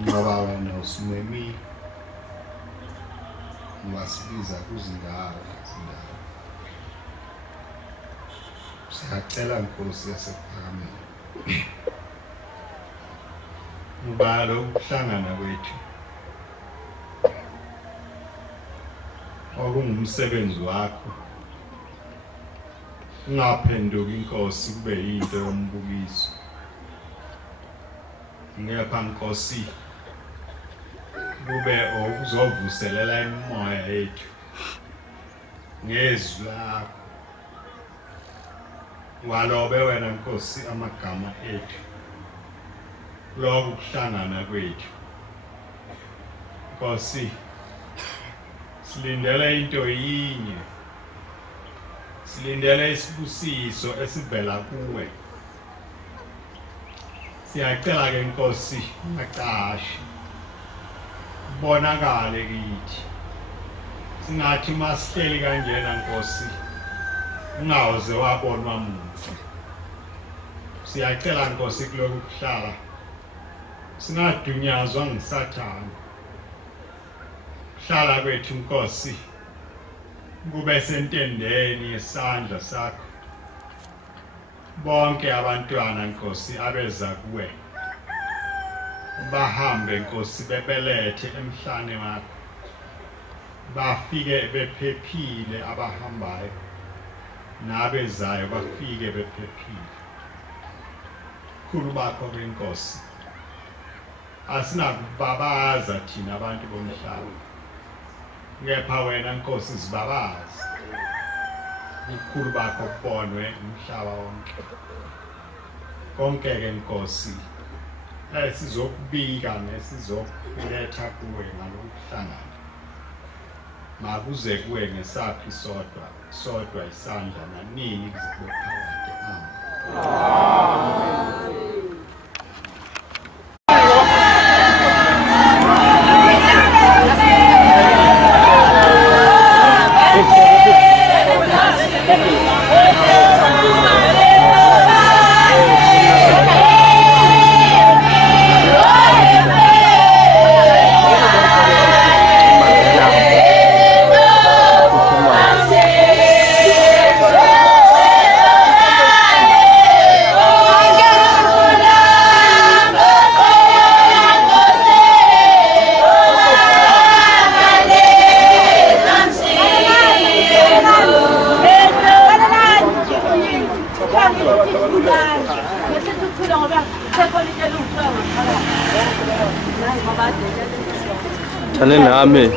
Ngoba wena usimemile. Ungasibiza kuzindawo. Siyacela Nkosi yasePhakameni. Ubalo ukuhlangana kwethu. Okungumsebenzi wakho. Ungaphenduki Nkosi kube yinto yombukiso. Ngepha Nkosi kube ukuzovuselela imoya yethu ngezwi lakho. Walobe wena Nkosi amagama ethu. Lokhu kuhlangana kwethu. Nkosi silindele into yinye. Silindele isibusiso esivela kuwe. Siyacela ke Nkosi ungacashi. Bonakale kithi. Singathi masihleli kanjena Nkosi ungawuze wabonwa muntu. Siyacela Nkosi kulokhu kuhlala. Singadunyazwa ngisathana. Hlala kwethu Nkosi. Kube sentendeni yesandla sakho. Bonke abantwana Nkosi abeza kuwe. Bahambe Nkosi bebelethe emhlane wakho. Bafike bephephile abahambayo. Nabezayo bafike bephephile. Khulu bakho kweNkosi. Asinakubabaza thina abantu bomhlaba. Ngepha wena Nkosi zibabazi. Ukhulu bakho kubonwe umhlaba wonke. Konke ke Nkosi sizokubika nesizokuletha kuwe ngalokuhlangana. Makuze kuwe ngesaphi sodwa isandla nanini kuzibophakade. Amen. Thane nami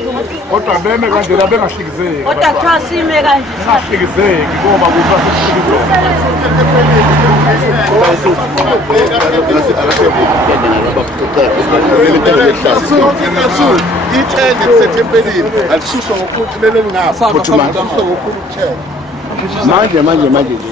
kodwa beme kanjena bengahlikizeki kodwa kuthiwa sime kanje singahlikizeki ngoba ithende kusethempelini alisuswa ngokukhululele ngapha manje nje